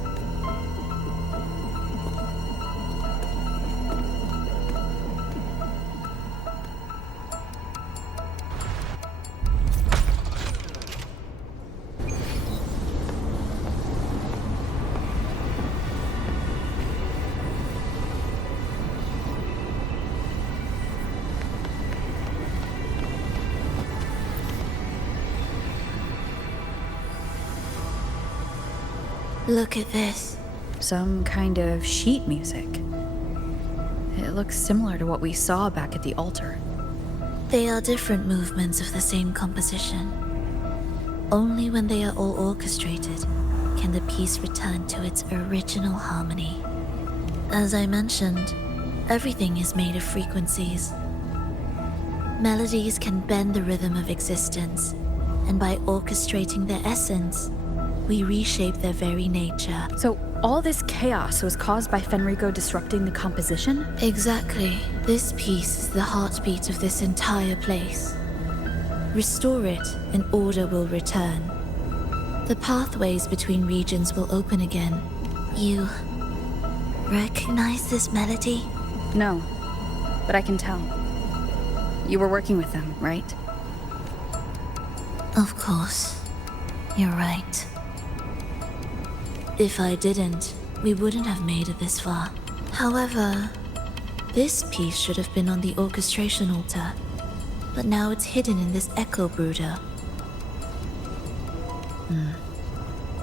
Look at this. Some kind of sheet music. It looks similar to what we saw back at the altar. They are different movements of the same composition. Only when they are all orchestrated can the piece return to its original harmony. As I mentioned, everything is made of frequencies. Melodies can bend the rhythm of existence, And by orchestrating their essence, we reshape their very nature. So all this chaos was caused by Fenrico disrupting the composition? Exactly. This piece is the heartbeat of this entire place. Restore it, and order will return. The pathways between regions will open again. You recognize this melody? No, but I can tell. You were working with them, right? Of course. You're right. If I didn't, we wouldn't have made it this far. However, this piece should have been on the orchestration altar, but now it's hidden in this echo brooder.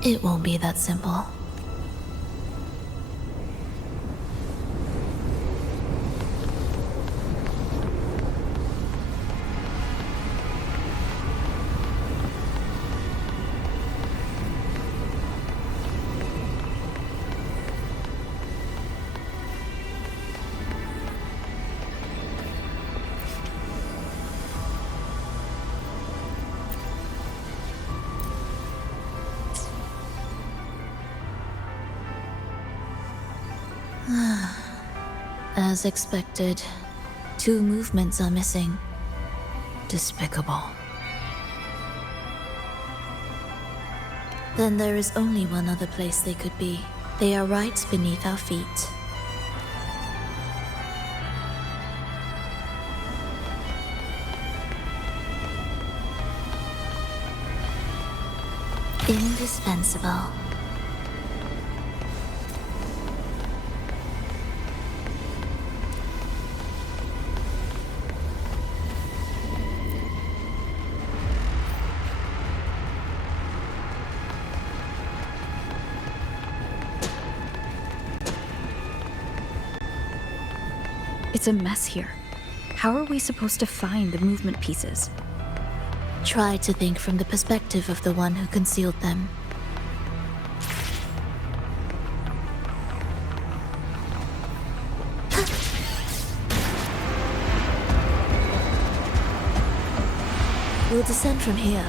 It won't be that simple. As expected, 2 movements are missing. Despicable. Then there is only one other place they could be. They are right beneath our feet. Indispensable. It's a mess here. How are we supposed to find the movement pieces? Try to think from the perspective of the one who concealed them. We'll descend from here.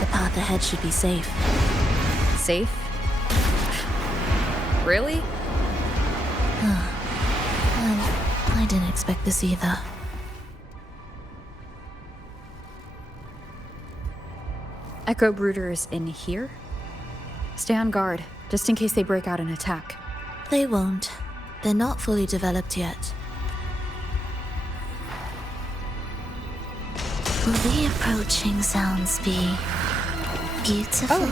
The path ahead should be safe. Safe? Really? I didn't expect this either. Echo Brooders in here? Stay on guard, just in case they break out and attack. They won't. They're not fully developed yet. Will the approaching sounds be beautiful? Oh,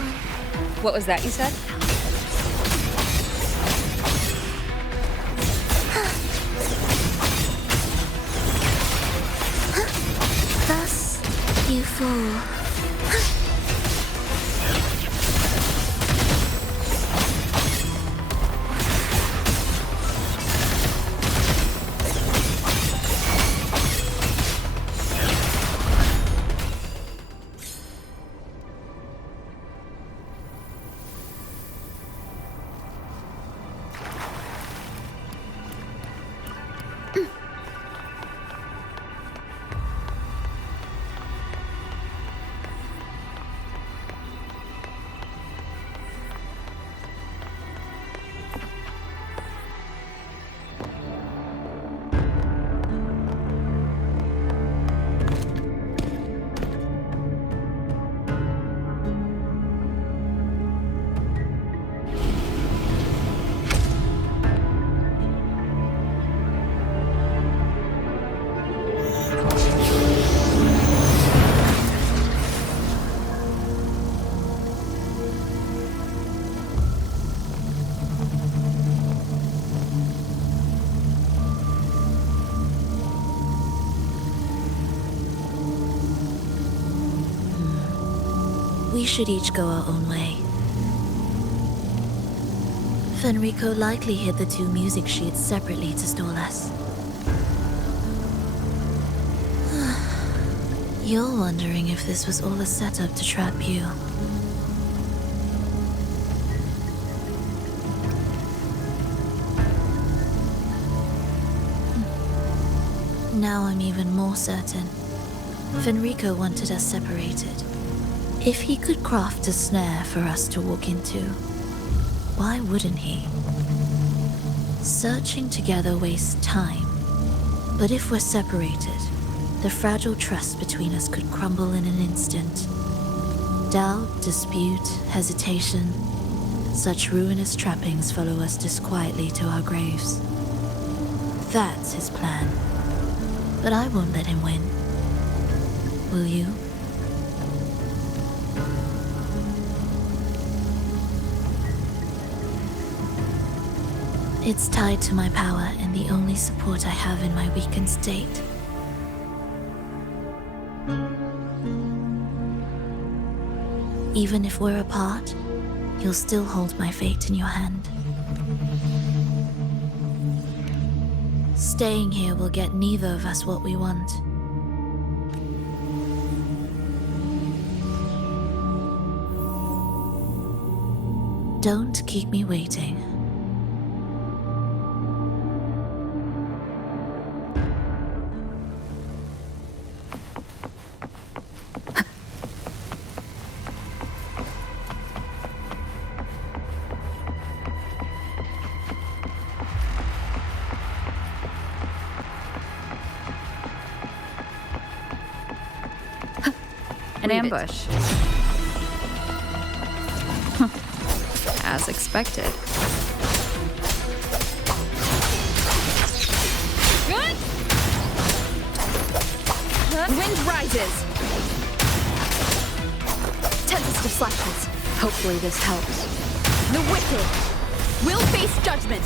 what was that you said? Thus, you fall. We should each go our own way. Fenrico likely hid the 2 music sheets separately to stall us. You're wondering if this was all a setup to trap you. Now I'm even more certain. Fenrico wanted us separated. If he could craft a snare for us to walk into, why wouldn't he? Searching together wastes time, but if we're separated, the fragile trust between us could crumble in an instant. Doubt, dispute, hesitation, such ruinous trappings follow us disquietly to our graves. That's his plan. But I won't let him win. Will you? It's tied to my power and the only support I have in my weakened state. Even if we're apart, you'll still hold my fate in your hand. Staying here will get neither of us what we want. Don't keep me waiting. An ambush. As expected. Good. Wind rises. Tempest of slashes. Hopefully this helps. The wicked will face judgment.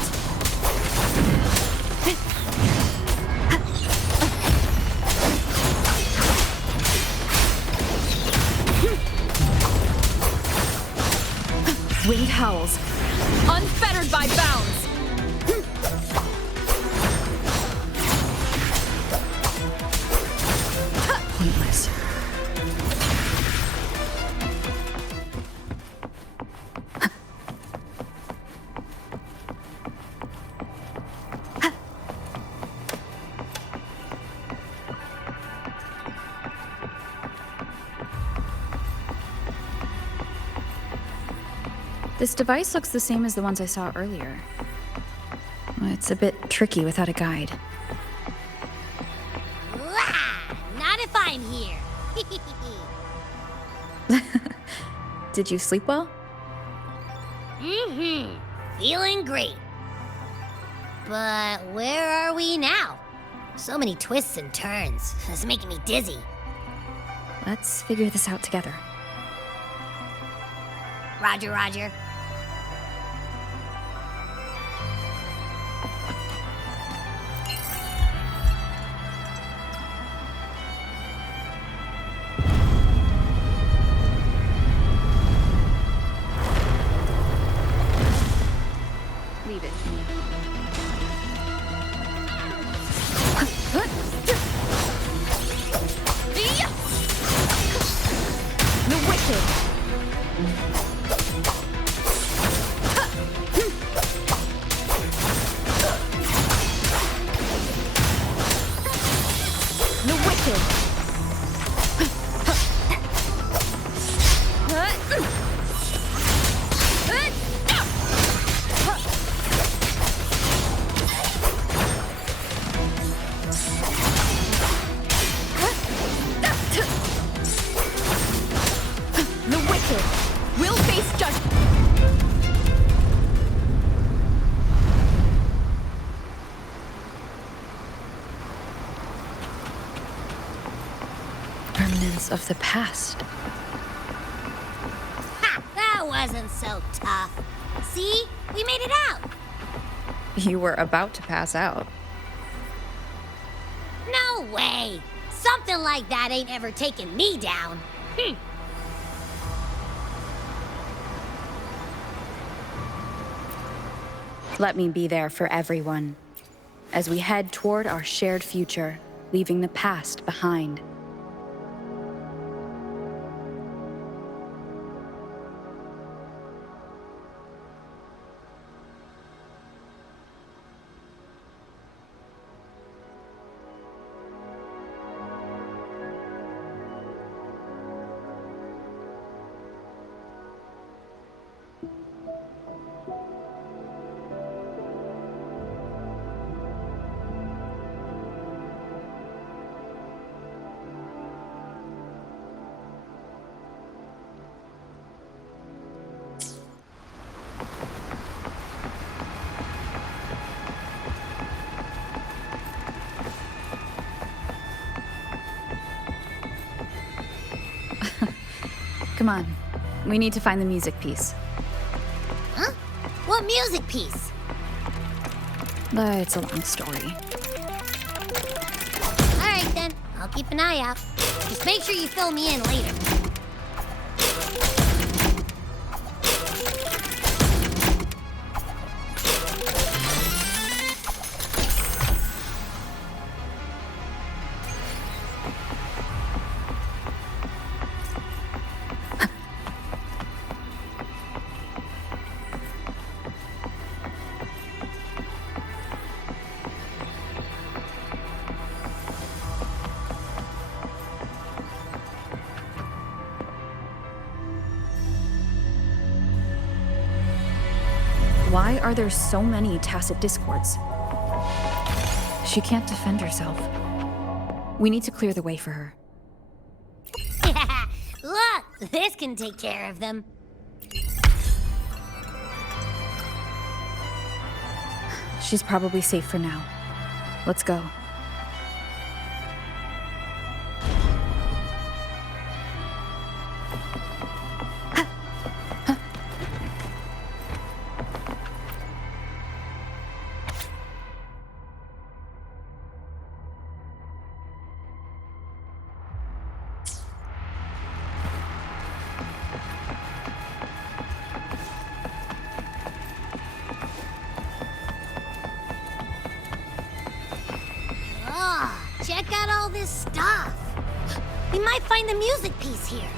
Wind howls. Unfettered by bounds. Pointless. This device looks the same as the ones I saw earlier. It's a bit tricky without a guide. Not if I'm here. Did you sleep well? Feeling great. But where are we now? So many twists and turns. It's making me dizzy. Let's figure this out together. Roger, Roger. Leave it. The wicked. The wicked. The wicked will face judgment. Remnants of the past. Ha! That wasn't so tough. See? We made it out. You were about to pass out. No way. Something like that ain't ever taken me down. Let me be there for everyone as we head toward our shared future, leaving the past behind. Come on. We need to find the music piece. Huh? What music piece? It's a long story. Alright then, I'll keep an eye out. Just make sure you fill me in later. Why are there so many tacit discords? She can't defend herself. We need to clear the way for her. Look, this can take care of them. She's probably safe for now. Let's go. Check out all this stuff. We might find the music piece here.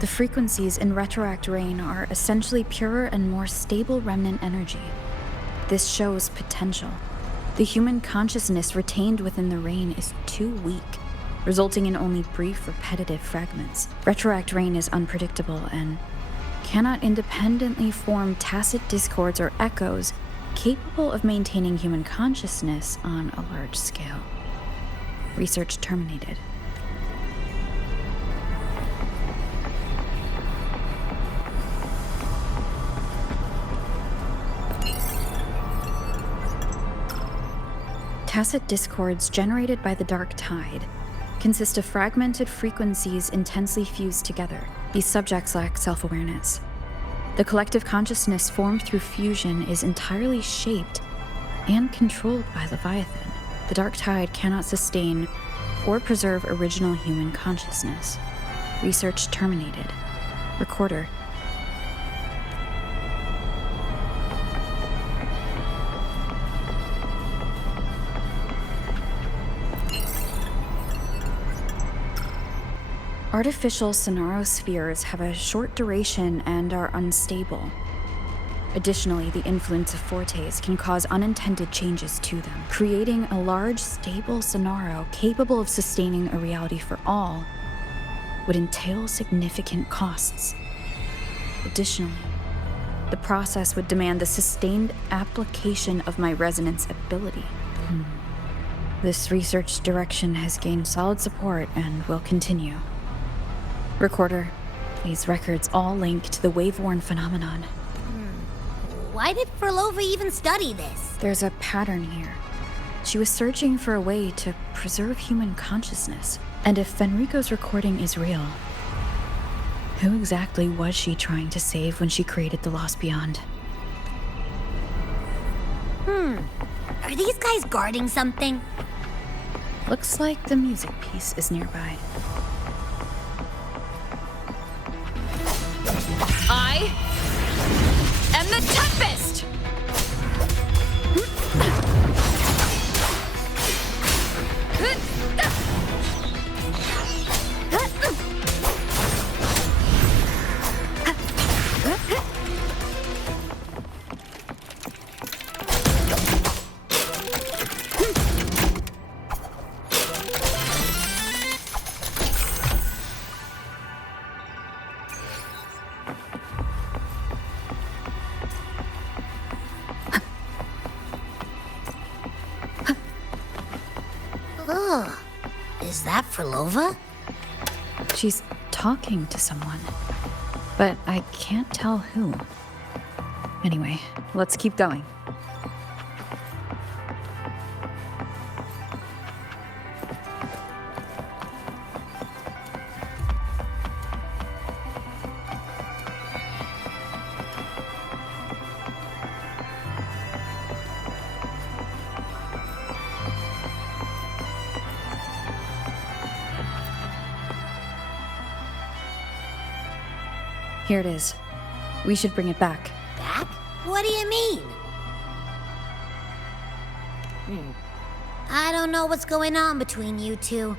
The frequencies in Retroact Rain are essentially purer and more stable remnant energy. This shows potential. The human consciousness retained within the rain is too weak, resulting in only brief, repetitive fragments. Retroact Rain is unpredictable and cannot independently form tacit discords or echoes capable of maintaining human consciousness on a large scale. Research terminated. Tacit discords generated by the dark tide consist of fragmented frequencies intensely fused together. These subjects lack self-awareness. The collective consciousness formed through fusion is entirely shaped and controlled by Leviathan. The dark tide cannot sustain or preserve original human consciousness. Research terminated. Recorder. Artificial sonarospheres have a short duration and are unstable. Additionally, the influence of fortes can cause unintended changes to them. Creating a large, stable sonaro capable of sustaining a reality for all would entail significant costs. Additionally, the process would demand the sustained application of my resonance ability. This research direction has gained solid support and will continue. Recorder. These records all link to the wave-worn phenomenon. Why did Furlova even study this? There's a pattern here. She was searching for a way to preserve human consciousness. And if Fenrico's recording is real, who exactly was she trying to save when she created the Lost Beyond? Are these guys guarding something? Looks like the music piece is nearby. I am the Tempest! Is that Furlova? She's talking to someone, but I can't tell who. Anyway, let's keep going. Here it is. We should bring it back. Back? What do you mean? I don't know what's going on between you two,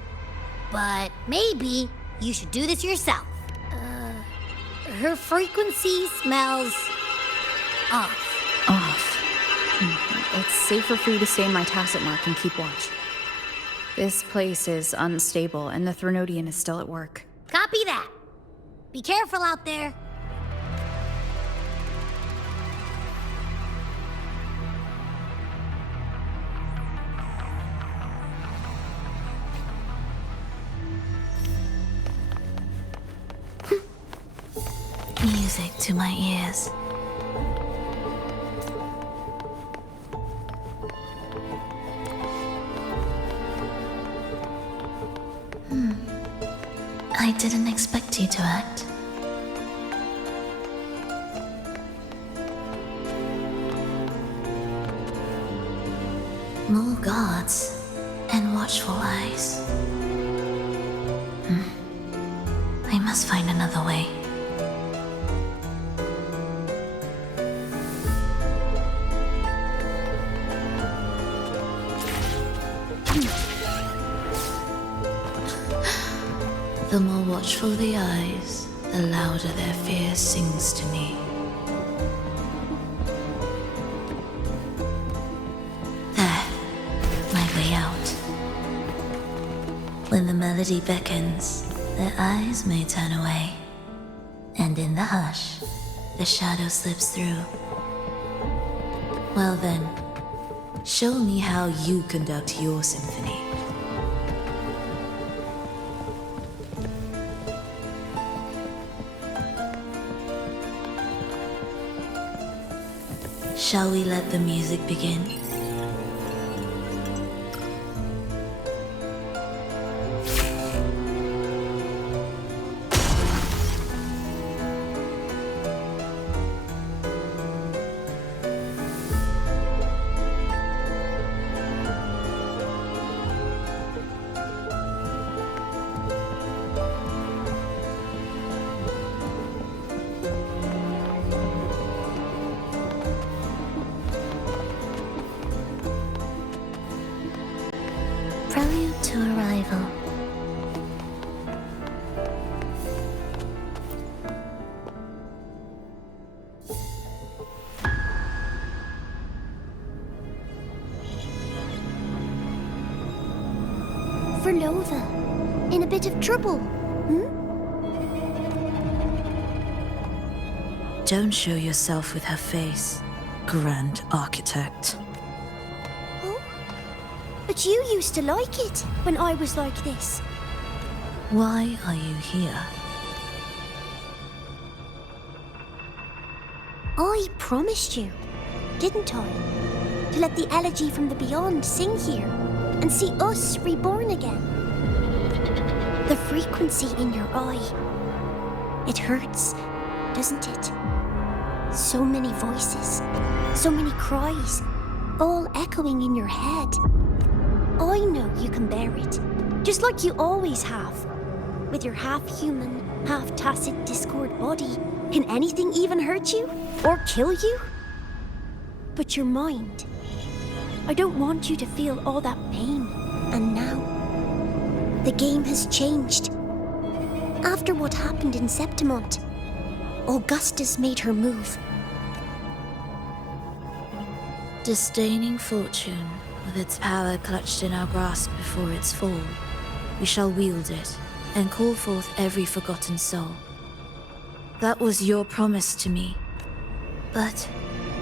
but maybe you should do this yourself. Her frequency smells off. Off. It's safer for you to stay in my tacit mark and keep watch. This place is unstable, and the Threnodian is still at work. Copy that. Be careful out there. Music to my ears. I didn't expect you to act. More guards and watchful eyes. I must find another way. The more watchful the eyes, the louder their fear sings to me. There, my way out. When the melody beckons, their eyes may turn away. And in the hush, the shadow slips through. Well then, show me how you conduct your symphony. Shall we let the music begin? Prelude to Arrival. Vernova, in a bit of trouble, Don't show yourself with her face, Grand Architect. But you used to like it when I was like this. Why are you here? I promised you, didn't I? To let the elegy from the beyond sing here and see us reborn again. The frequency in your eye. It hurts, doesn't it? So many voices, so many cries, all echoing in your head. I know you can bear it, just like you always have. With your half-human, half-tacit Discord body, can anything even hurt you? Or kill you? But your mind, I don't want you to feel all that pain. And now, the game has changed. After what happened in Septimont, Augustus made her move. Disdaining fortune, with its power clutched in our grasp before its fall, we shall wield it and call forth every forgotten soul. That was your promise to me. But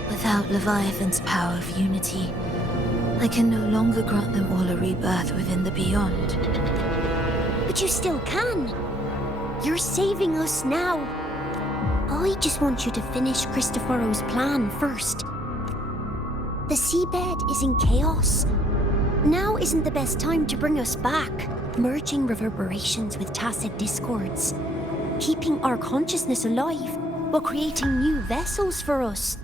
without Leviathan's power of unity, I can no longer grant them all a rebirth within the beyond. But you still can. You're saving us now. I just want you to finish Cristoforo's plan first. The seabed is in chaos. Now isn't the best time to bring us back, merging reverberations with tacit discords, keeping our consciousness alive while creating new vessels for us.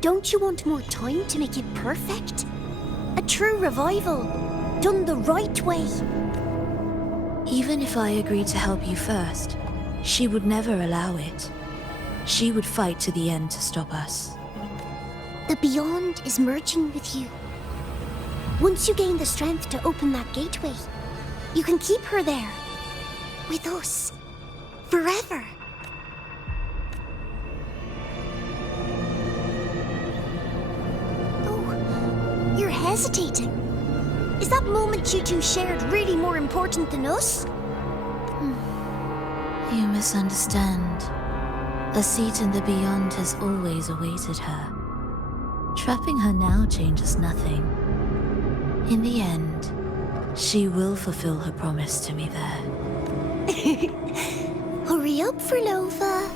Don't you want more time to make it perfect? A true revival, done the right way. Even if I agreed to help you first, she would never allow it. She would fight to the end to stop us. The Beyond is merging with you. Once you gain the strength to open that gateway, you can keep her there. With us. Forever. Oh, you're hesitating. Is that moment you two shared really more important than us? You misunderstand. A seat in the Beyond has always awaited her. Trapping her now changes nothing. In the end, she will fulfill her promise to me there. Hurry up, Frolova.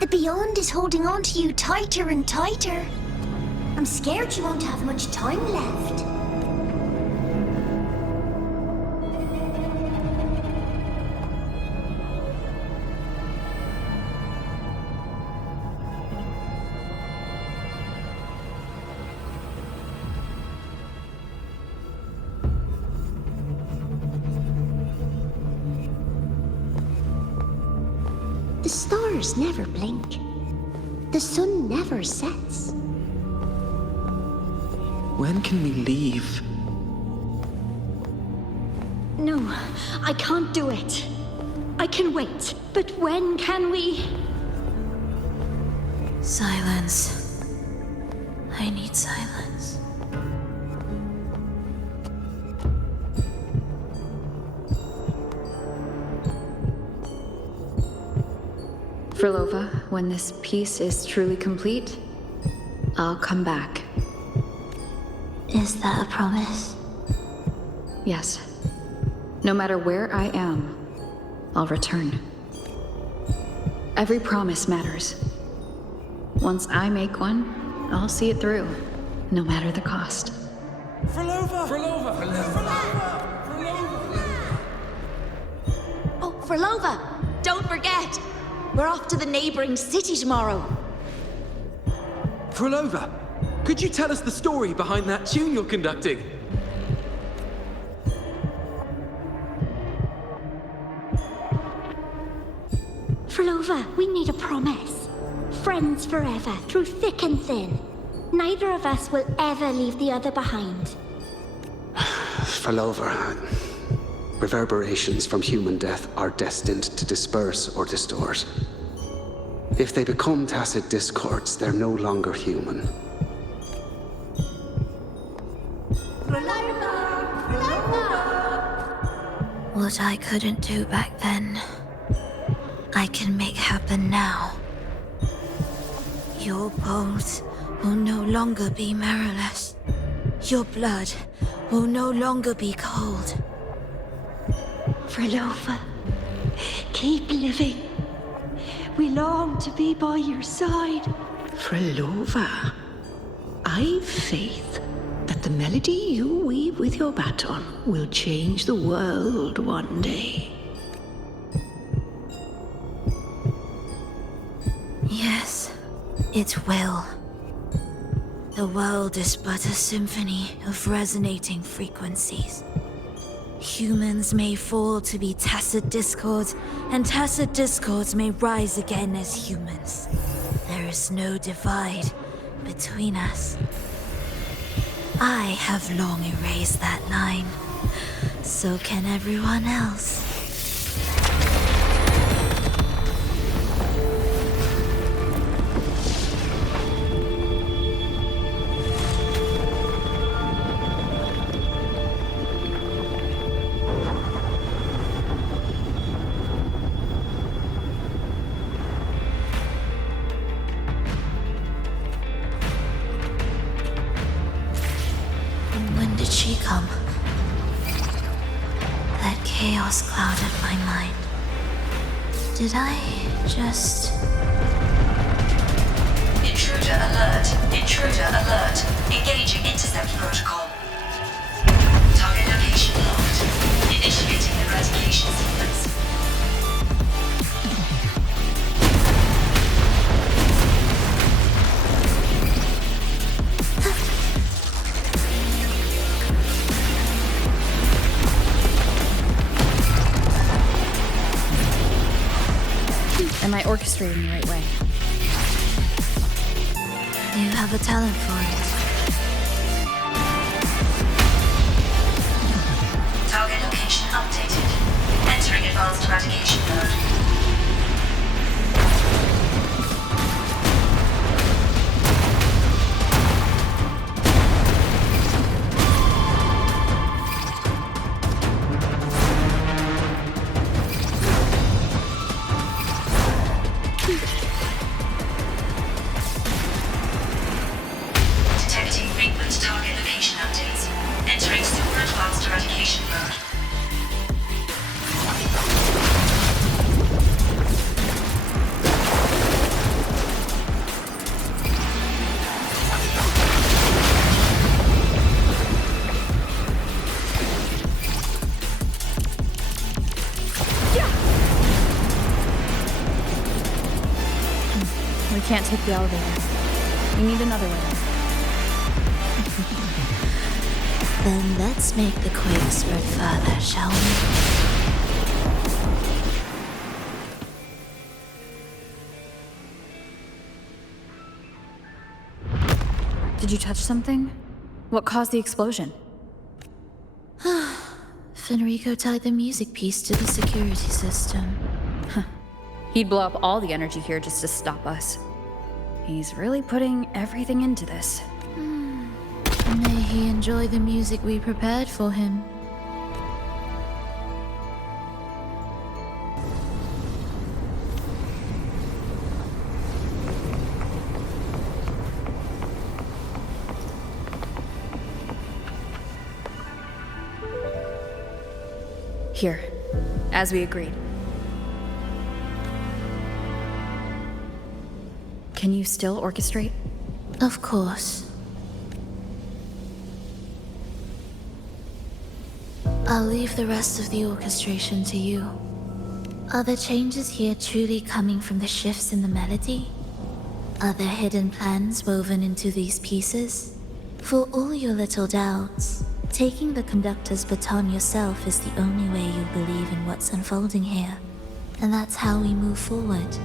The Beyond is holding on to you tighter and tighter. I'm scared you won't have much time left. The stars never blink. The sun never sets. When can we leave? No, I can't do it. I can wait, but when can we? Silence. I need silence. Frolova, when this piece is truly complete, I'll come back. Is that a promise? Yes. No matter where I am, I'll return. Every promise matters. Once I make one, I'll see it through, no matter the cost. Frolova! Frolova! Oh, Frolova! Don't forget! We're off to the neighboring city tomorrow. Frolova, could you tell us the story behind that tune you're conducting? Frolova, we need a promise. Friends forever, through thick and thin. Neither of us will ever leave the other behind. Frolova, reverberations from human death are destined to disperse or distort. If they become tacit discords, they're no longer human. What I couldn't do back then, I can make happen now. Your bones will no longer be marrowless. Your blood will no longer be cold. Frolova, keep living. We long to be by your side. Frolova, I've faith that the melody you weave with your baton will change the world one day. Yes, it will. The world is but a symphony of resonating frequencies. Humans may fall to be tacit discords, and tacit discords may rise again as humans. There is no divide between us. I have long erased that line. So can everyone else. When did she come? That chaos clouded my mind. Did I just... Intruder alert. Intruder alert. Engaging intercept protocol. Target location locked. Initiating eradication sequence. Am I orchestrating the right way? You have a talent for it. Target location updated. Entering advanced eradication mode. Detecting frequent target location updates. Entering super advanced eradication mode. We can't take the elevator. We need another way. Then let's make the quake spread further, shall we? Did you touch something? What caused the explosion? Fenrico tied the music piece to the security system. He'd blow up all the energy here just to stop us. He's really putting everything into this. May he enjoy the music we prepared for him. Here, as we agreed. Can you still orchestrate? Of course. I'll leave the rest of the orchestration to you. Are the changes here truly coming from the shifts in the melody? Are there hidden plans woven into these pieces? For all your little doubts, taking the conductor's baton yourself is the only way you believe in what's unfolding here. And that's how we move forward.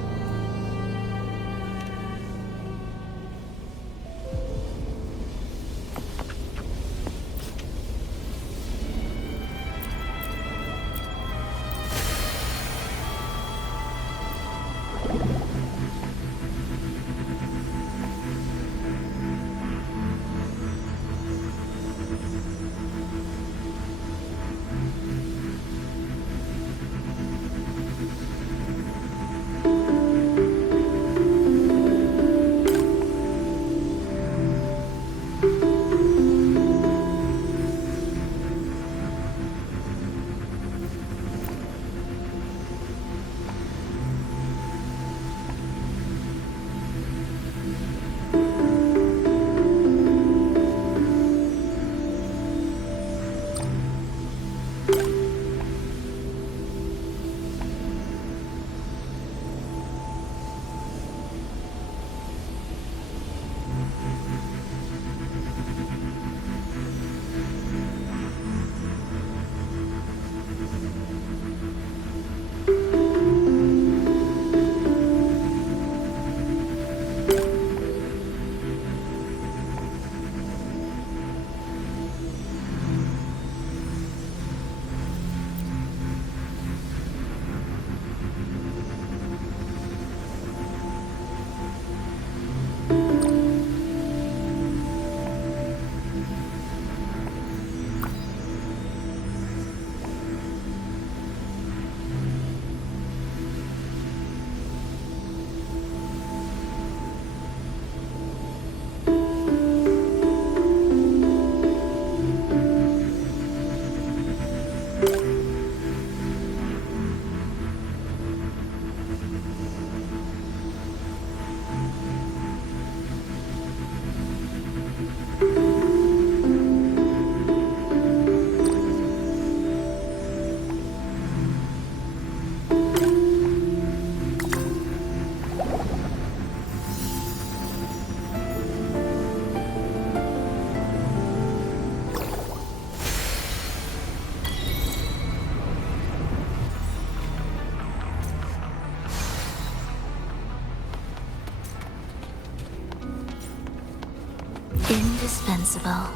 indispensable.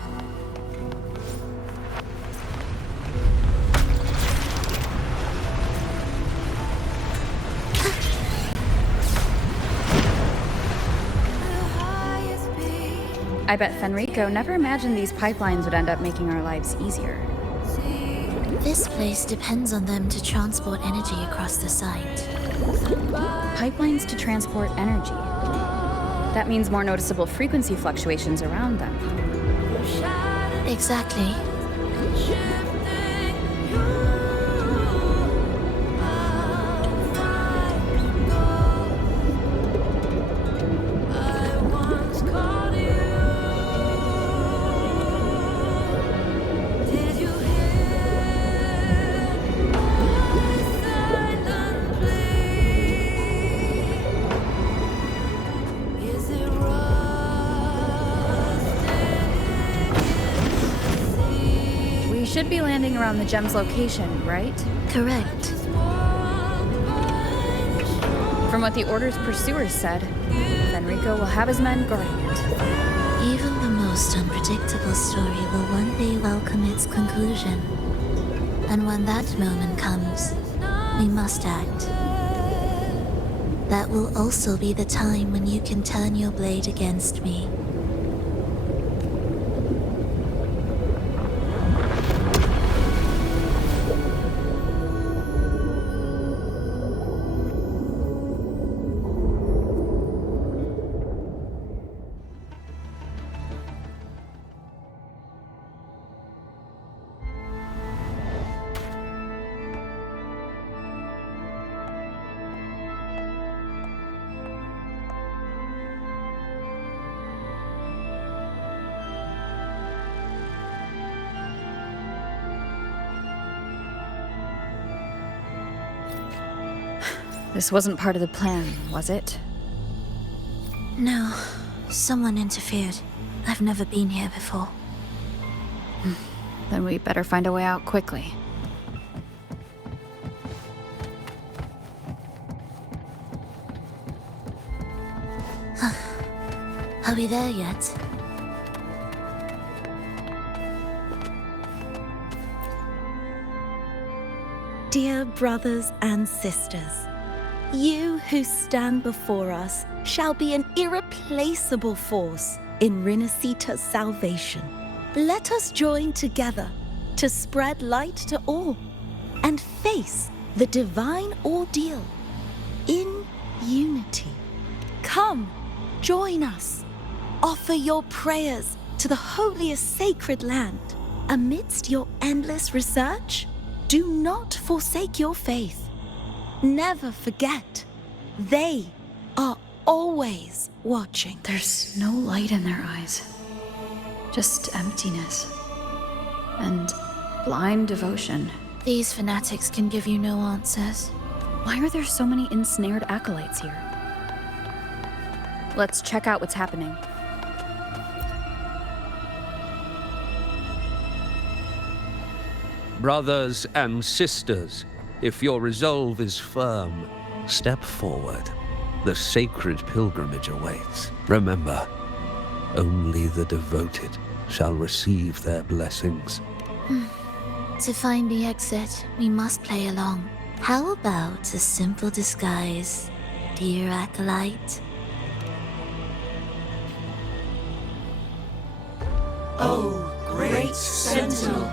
I bet Fenrico never imagined these pipelines would end up making our lives easier. This place depends on them to transport energy across the site. Pipelines to transport energy. That means more noticeable frequency fluctuations around them. Exactly. We should be landing around the gem's location, right? Correct. From what the Order's pursuers said, Fenrico will have his men guarding it. Even the most unpredictable story will one day welcome its conclusion. And when that moment comes, we must act. That will also be the time when you can turn your blade against me. This wasn't part of the plan, was it? No, someone interfered. I've never been here before. Then we better find a way out quickly. Are we there yet? Dear brothers and sisters, you who stand before us shall be an irreplaceable force in Rinasita's salvation. Let us join together to spread light to all and face the divine ordeal in unity. Come, join us. Offer your prayers to the holiest sacred land. Amidst your endless research, do not forsake your faith. Never forget, they are always watching. There's no light in their eyes. Just emptiness. And blind devotion. These fanatics can give you no answers. Why are there so many ensnared acolytes here? Let's check out what's happening. Brothers and sisters, if your resolve is firm, step forward. The sacred pilgrimage awaits. Remember, only the devoted shall receive their blessings. To find the exit, we must play along. How about a simple disguise, dear acolyte? Oh, great Sentinel,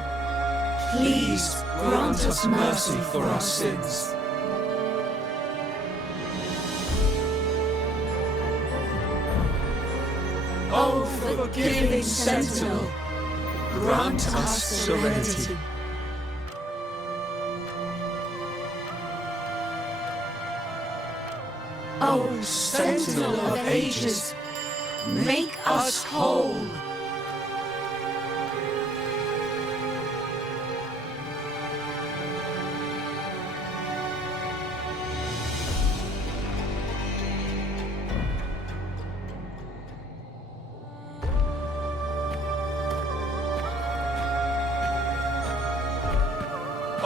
please grant us mercy for our sins. Oh, forgiving Sentinel, grant us serenity. Oh, Sentinel of ages, make us whole.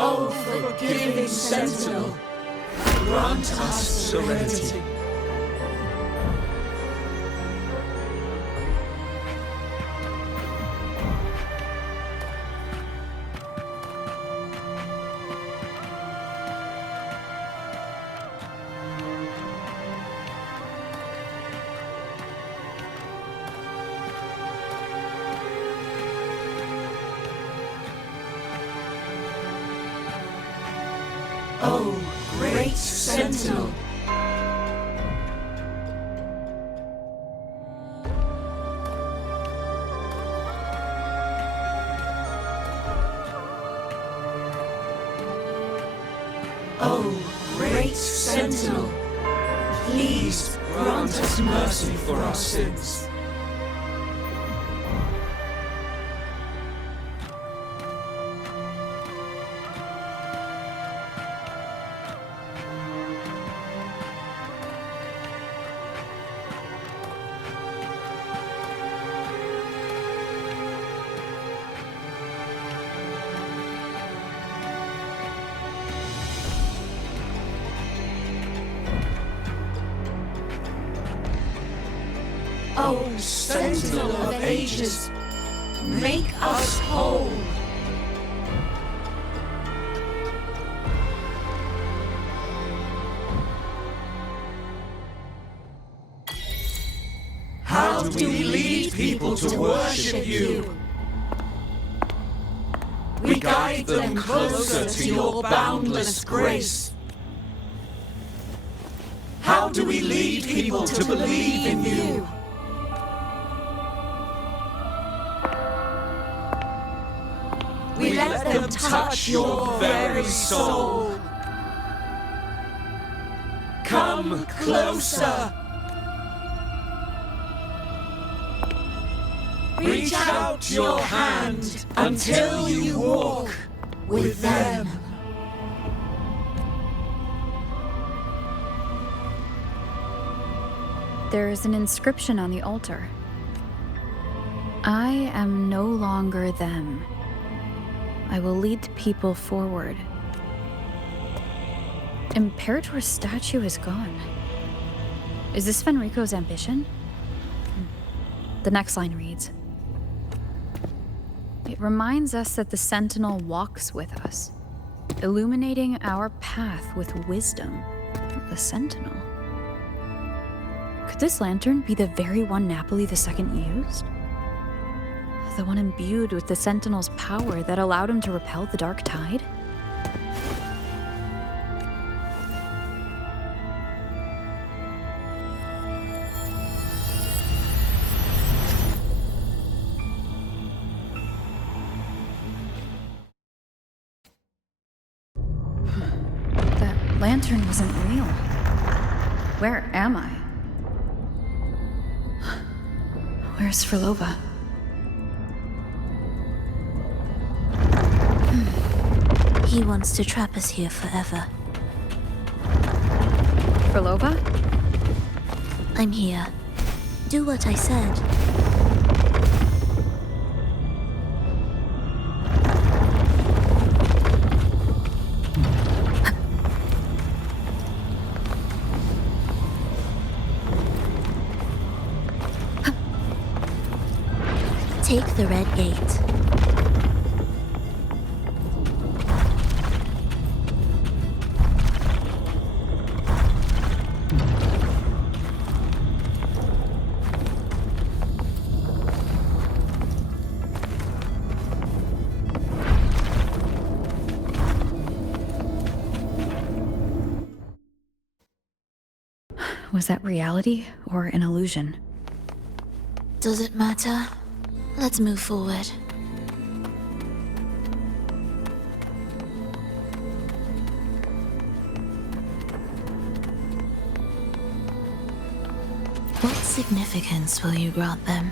Oh, forgiving Sentinel, grant us serenity. Oh, great sentinel. Oh, great sentinel. Please grant us mercy for our sins. O Sentinel of Ages, make us whole. How do we lead people to worship you? We guide them closer to your boundless grace. How do we lead people to believe in you? We let them touch your very soul. Come closer. Reach out your hand until you walk with them. There is an inscription on the altar. I am no longer them. I will lead the people forward. Imperator's statue is gone. Is this Fenrico's ambition? The next line reads, it reminds us that the Sentinel walks with us, illuminating our path with wisdom. The Sentinel? Could this lantern be the very one Napoli II used? The one imbued with the Sentinel's power that allowed him to repel the Dark Tide? That lantern wasn't real. Where am I? Where's Frolova? He wants to trap us here forever. Frolova? I'm here. Do what I said. Take the red gate. Was that reality or an illusion? Does it matter? Let's move forward. What significance will you grant them?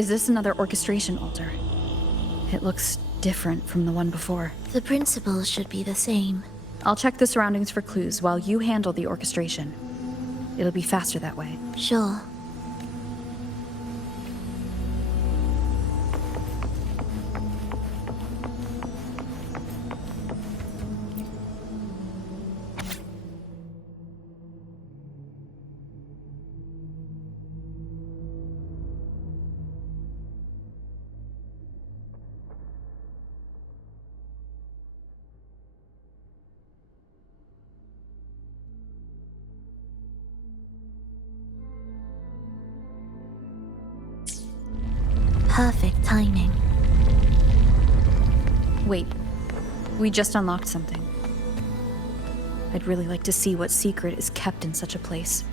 Is this another orchestration altar? It looks different from the one before. The principles should be the same. I'll check the surroundings for clues while you handle the orchestration. It'll be faster that way. Sure. Perfect timing. Wait, we just unlocked something. I'd really like to see what secret is kept in such a place.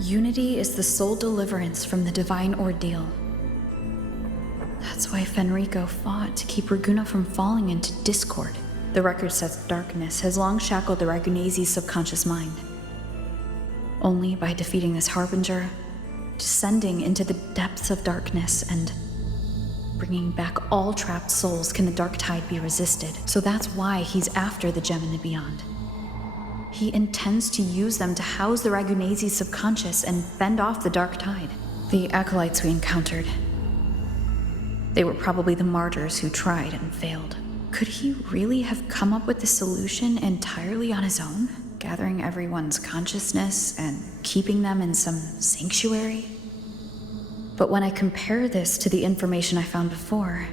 Unity is the sole deliverance from the divine ordeal. That's why Fenrico fought to keep Raguna from falling into discord. The record says darkness has long shackled the Ragunese's subconscious mind. Only by defeating this harbinger, descending into the depths of darkness, and bringing back all trapped souls can the dark tide be resisted. So that's why he's after the gem in the beyond. He intends to use them to house the Ragunese's subconscious and fend off the dark tide. The acolytes we encountered, they were probably the martyrs who tried and failed. Could he really have come up with the solution entirely on his own? Gathering everyone's consciousness and keeping them in some sanctuary? But when I compare this to the information I found before,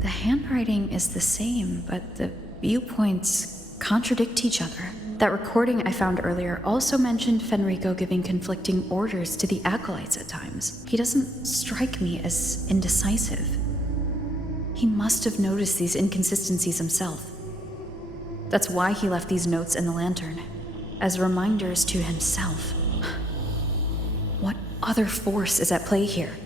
the handwriting is the same, but the viewpoints contradict each other. That recording I found earlier also mentioned Fenrico giving conflicting orders to the acolytes at times. He doesn't strike me as indecisive. He must have noticed these inconsistencies himself. That's why he left these notes in the lantern, as reminders to himself. What other force is at play here?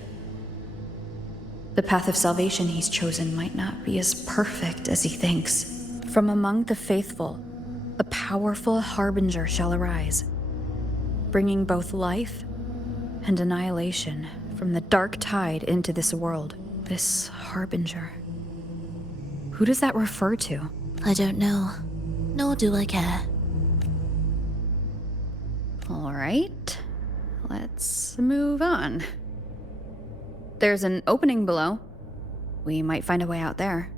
The path of salvation he's chosen might not be as perfect as he thinks. From among the faithful, a powerful harbinger shall arise, bringing both life and annihilation from the dark tide into this world. This harbinger. Who does that refer to? I don't know, nor do I care. All right, let's move on. There's an opening below. We might find a way out there.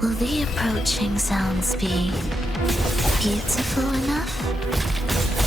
Will the approaching sounds be beautiful enough?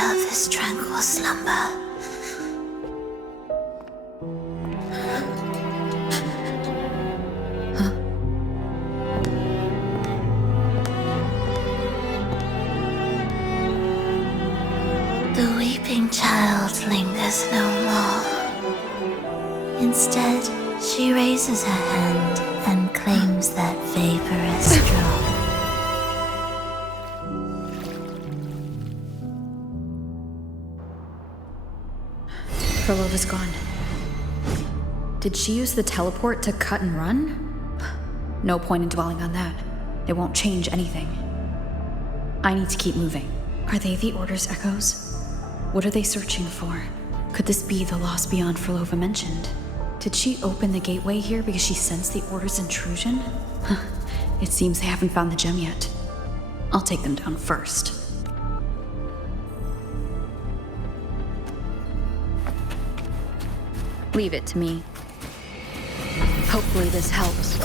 disturb this tranquil slumber. The weeping child lingers no more. Instead, she raises her hand and claims that vaporous drop. Frolova's gone. Did she use the teleport to cut and run? No point in dwelling on that. It won't change anything. I need to keep moving. Are they the Order's echoes? What are they searching for? Could this be the lost beyond Frolova mentioned? Did she open the gateway here because she sensed the Order's intrusion? It seems they haven't found the gem yet. I'll take them down first. Leave it to me. Hopefully this helps.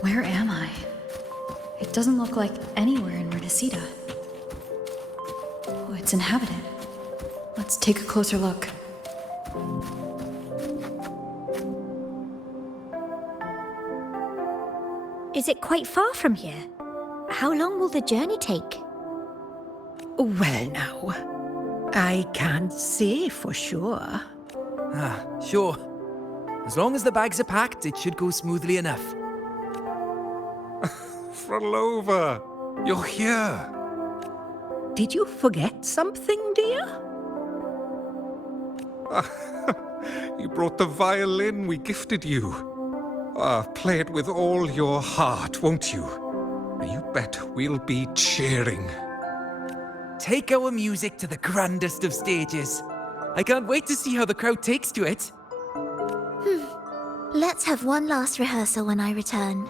Where am I? It doesn't look like anywhere in Renacita. Oh, it's inhabited. Let's take a closer look. Is it quite far from here? How long will the journey take? Well, now, I can't say for sure. Sure. As long as the bags are packed, it should go smoothly enough. Frolova, you're here. Did you forget something, dear? You brought the violin we gifted you. Play it with all your heart, won't you? You bet we'll be cheering. Take our music to the grandest of stages. I can't wait to see how the crowd takes to it. Let's have one last rehearsal when I return.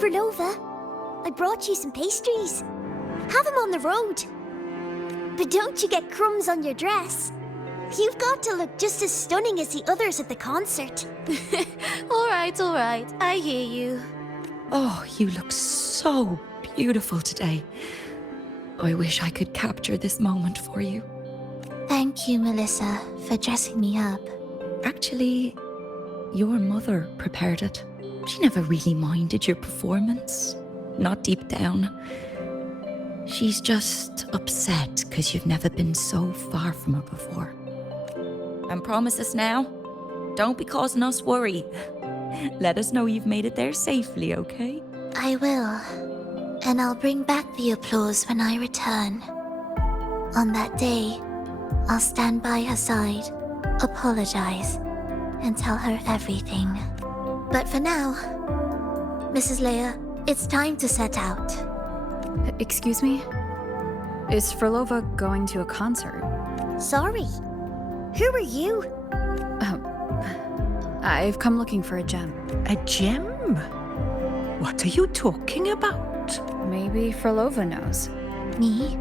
Frolova, I brought you some pastries. Have them on the road. But don't you get crumbs on your dress. You've got to look just as stunning as the others at the concert. All right. I hear you. Oh, you look so beautiful today. I wish I could capture this moment for you. Thank you, Melissa, for dressing me up. Actually, your mother prepared it. She never really minded your performance. Not deep down. She's just upset because you've never been so far from her before. And promise us now, don't be causing us worry. Let us know you've made it there safely, okay? I will. And I'll bring back the applause when I return. On that day, I'll stand by her side, apologize, and tell her everything. But for now, Mrs. Leia, it's time to set out. Excuse me? Is Frolova going to a concert? Sorry. Who are you? I've come looking for a gem. A gem? What are you talking about? Maybe Frolova knows. Me?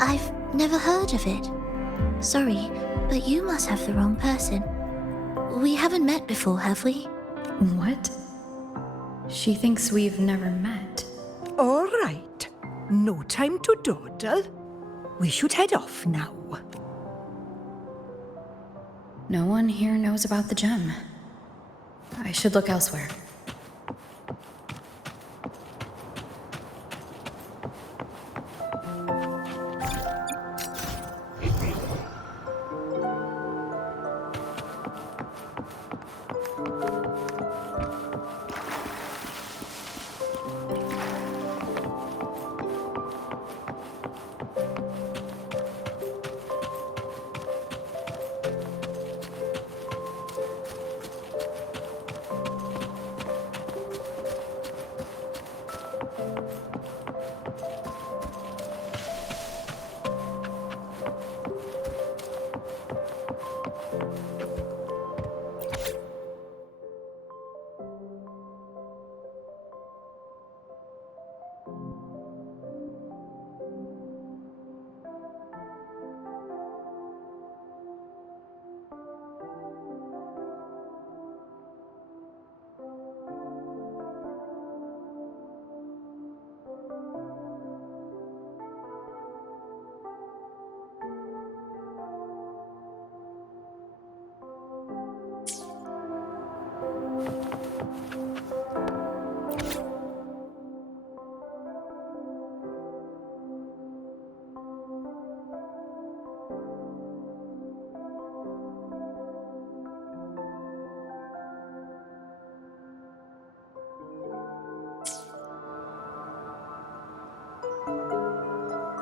I've never heard of it. Sorry, but you must have the wrong person. We haven't met before, have we? What? She thinks we've never met. All right. No time to dawdle. We should head off now. No one here knows about the gem. I should look elsewhere.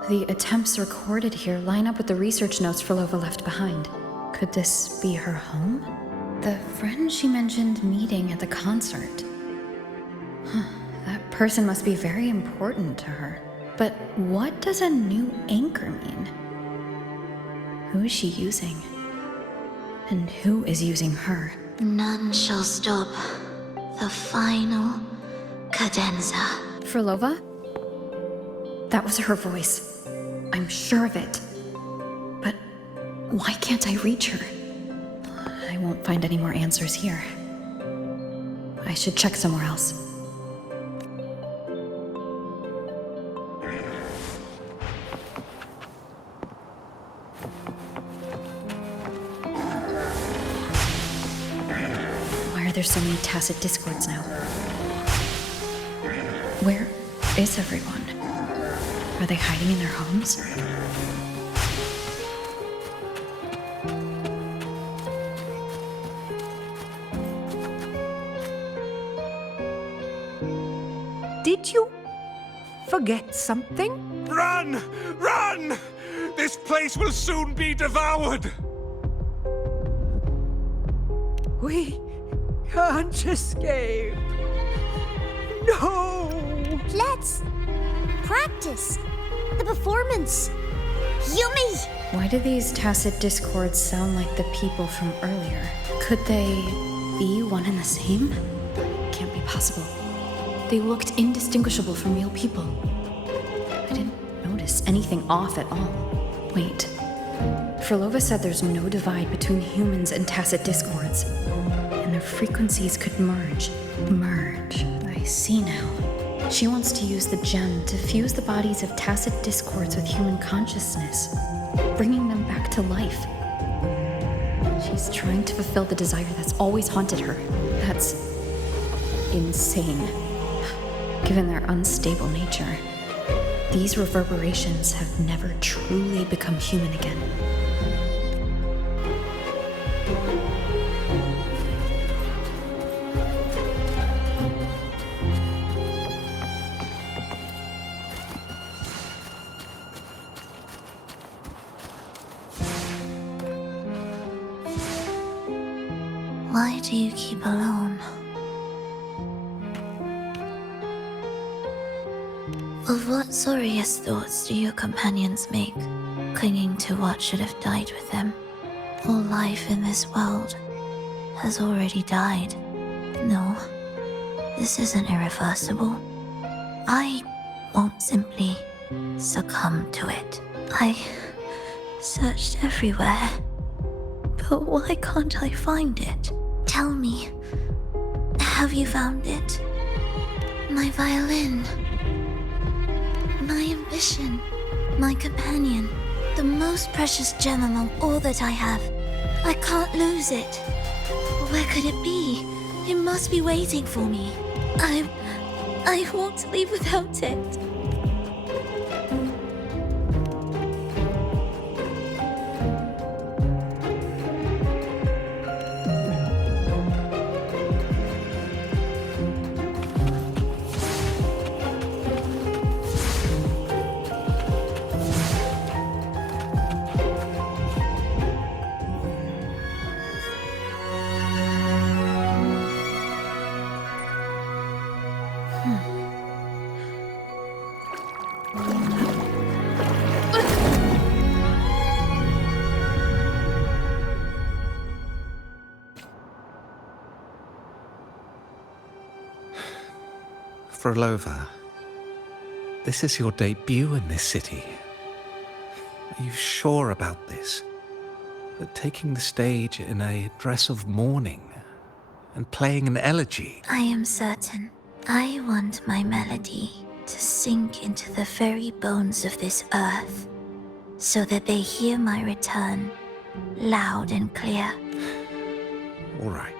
The attempts recorded here line up with the research notes Frolova left behind. Could this be her home? The friend she mentioned meeting at the concert. That person must be very important to her. But what does a new anchor mean? Who is she using? And who is using her? None shall stop the final cadenza. Frolova? That was her voice. I'm sure of it. But why can't I reach her? I won't find any more answers here. I should check somewhere else. Why are there so many tacit discords now? Where is everyone? Are they hiding in their homes? Did you forget something? Run! Run! This place will soon be devoured! We can't escape. No! Let's practice the performance. Yummy! Why do these tacit discords sound like the people from earlier? Could they be one and the same? Can't be possible. They looked indistinguishable from real people. I didn't notice anything off at all. Wait. Frolova said there's no divide between humans and tacit discords. And their frequencies could merge. Merge. I see now. She wants to use the gem to fuse the bodies of tacit discords with human consciousness, bringing them back to life. She's trying to fulfill the desire that's always haunted her. That's insane. Given their unstable nature, these reverberations have never truly become human again. Why do you keep alone? Of what sorriest thoughts do your companions make, clinging to what should have died with them? All life in this world has already died. No, this isn't irreversible. I won't simply succumb to it. I searched everywhere, but why can't I find it? Tell me, have you found it? My violin. My ambition. My companion. The most precious gem among all that I have. I can't lose it. Where could it be? It must be waiting for me. I won't leave without it. Frolova, this is your debut in this city. Are you sure about this? That taking the stage in a dress of mourning and playing an elegy? I am certain. I want my melody to sink into the very bones of this earth, so that they hear my return loud and clear. All right.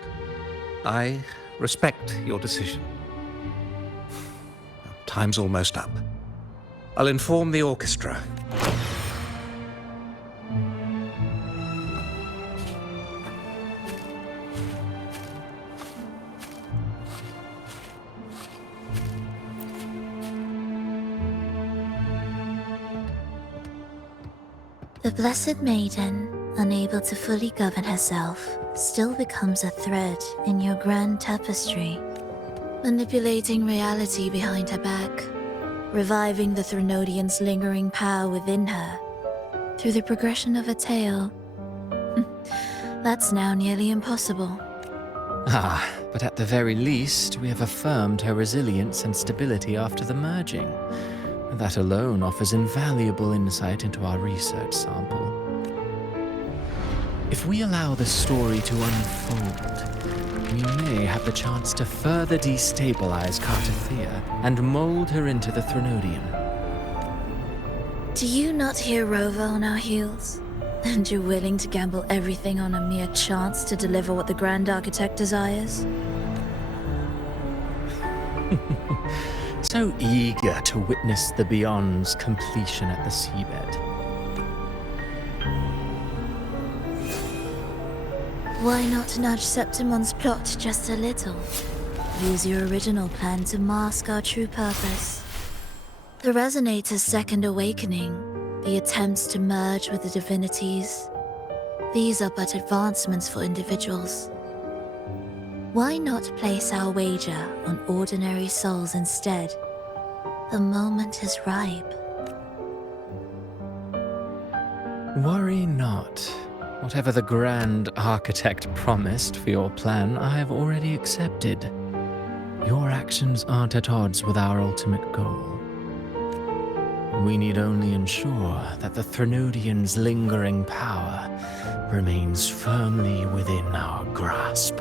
I respect your decision. Time's almost up. I'll inform the orchestra. The Blessed Maiden, unable to fully govern herself, still becomes a thread in your grand tapestry, manipulating reality behind her back, reviving the Threnodian's lingering power within her through the progression of a tale. That's now nearly impossible. Ah, but at the very least, we have affirmed her resilience and stability after the merging. That alone offers invaluable insight into our research sample. If we allow the story to unfold, we may have the chance to further destabilize Cartathea and mold her into the Threnodian. Do you not hear Rover on our heels? And you're willing to gamble everything on a mere chance to deliver what the Grand Architect desires? So eager to witness the Beyond's completion at the seabed. Why not nudge Septimon's plot just a little? Use your original plan to mask our true purpose. The Resonator's second awakening, the attempts to merge with the divinities, these are but advancements for individuals. Why not place our wager on ordinary souls instead? The moment is ripe. Worry not. Whatever the Grand Architect promised for your plan, I have already accepted. Your actions aren't at odds with our ultimate goal. We need only ensure that the Threnodian's lingering power remains firmly within our grasp.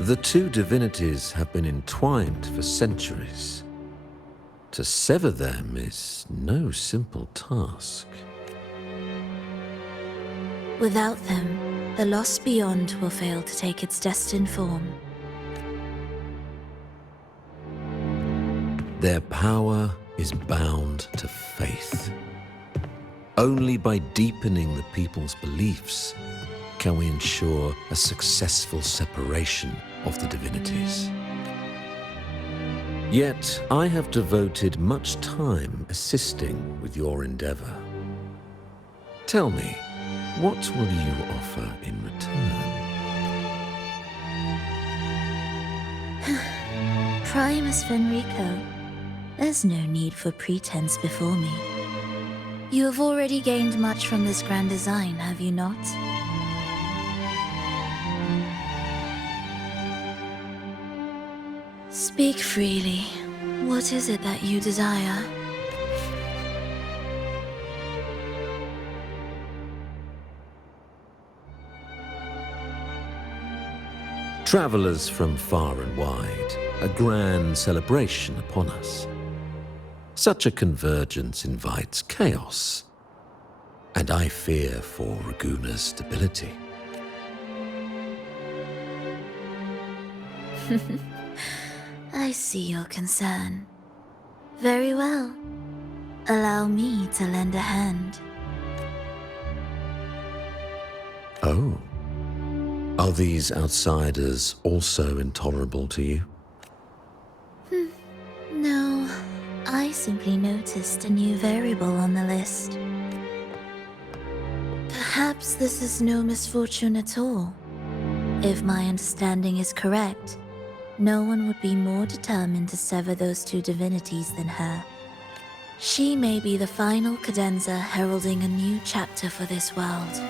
The two divinities have been entwined for centuries. To sever them is no simple task. Without them, the lost beyond will fail to take its destined form. Their power is bound to faith. Only by deepening the people's beliefs can we ensure a successful separation of the divinities. Yet, I have devoted much time assisting with your endeavor. Tell me, what will you offer in return? Primus Fenrico, there's no need for pretense before me. You have already gained much from this grand design, have you not? Speak freely. What is it that you desire? Travelers from far and wide, a grand celebration upon us. Such a convergence invites chaos, and I fear for Raguna's stability. I see your concern. Very well. Allow me to lend a hand. Oh. Are these outsiders also intolerable to you? No, I simply noticed a new variable on the list. Perhaps this is no misfortune at all. If my understanding is correct, no one would be more determined to sever those two divinities than her. She may be the final cadenza heralding a new chapter for this world.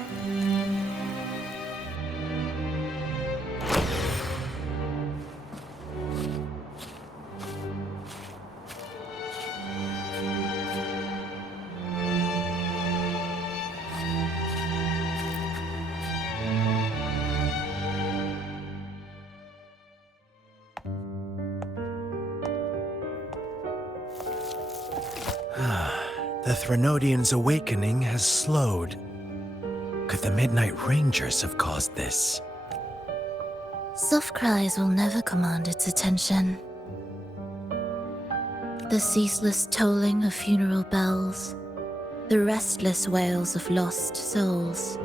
The Threnodian's awakening has slowed. Could the Midnight Rangers have caused this? Soft cries will never command its attention. The ceaseless tolling of funeral bells, the restless wails of lost souls.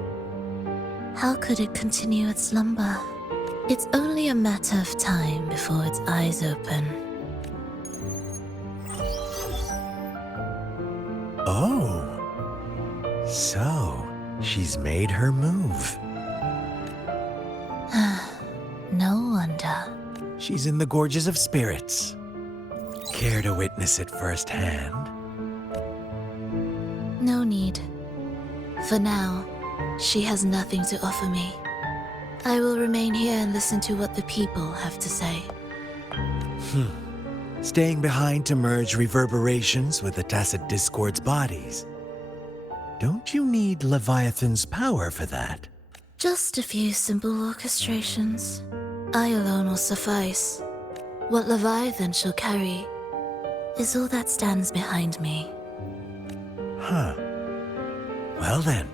How could it continue its slumber? It's only a matter of time before its eyes open. Oh. So, she's made her move. No wonder. She's in the Gorges of Spirits. Care to witness it firsthand? No need. For now, she has nothing to offer me. I will remain here and listen to what the people have to say. Staying behind to merge reverberations with the Tacit Discord's bodies. Don't you need Leviathan's power for that? Just a few simple orchestrations. I alone will suffice. What Leviathan shall carry is all that stands behind me. Huh. Well then,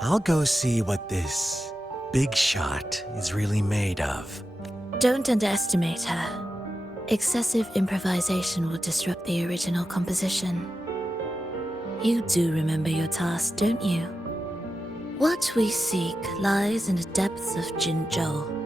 I'll go see what this big shot is really made of. Don't underestimate her. Excessive improvisation will disrupt the original composition. You do remember your task, don't you? What we seek lies in the depths of Jinzhou.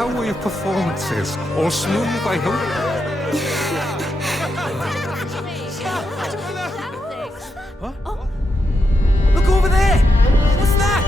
How were your performances? All smooth, I hope? Look over there! What's that?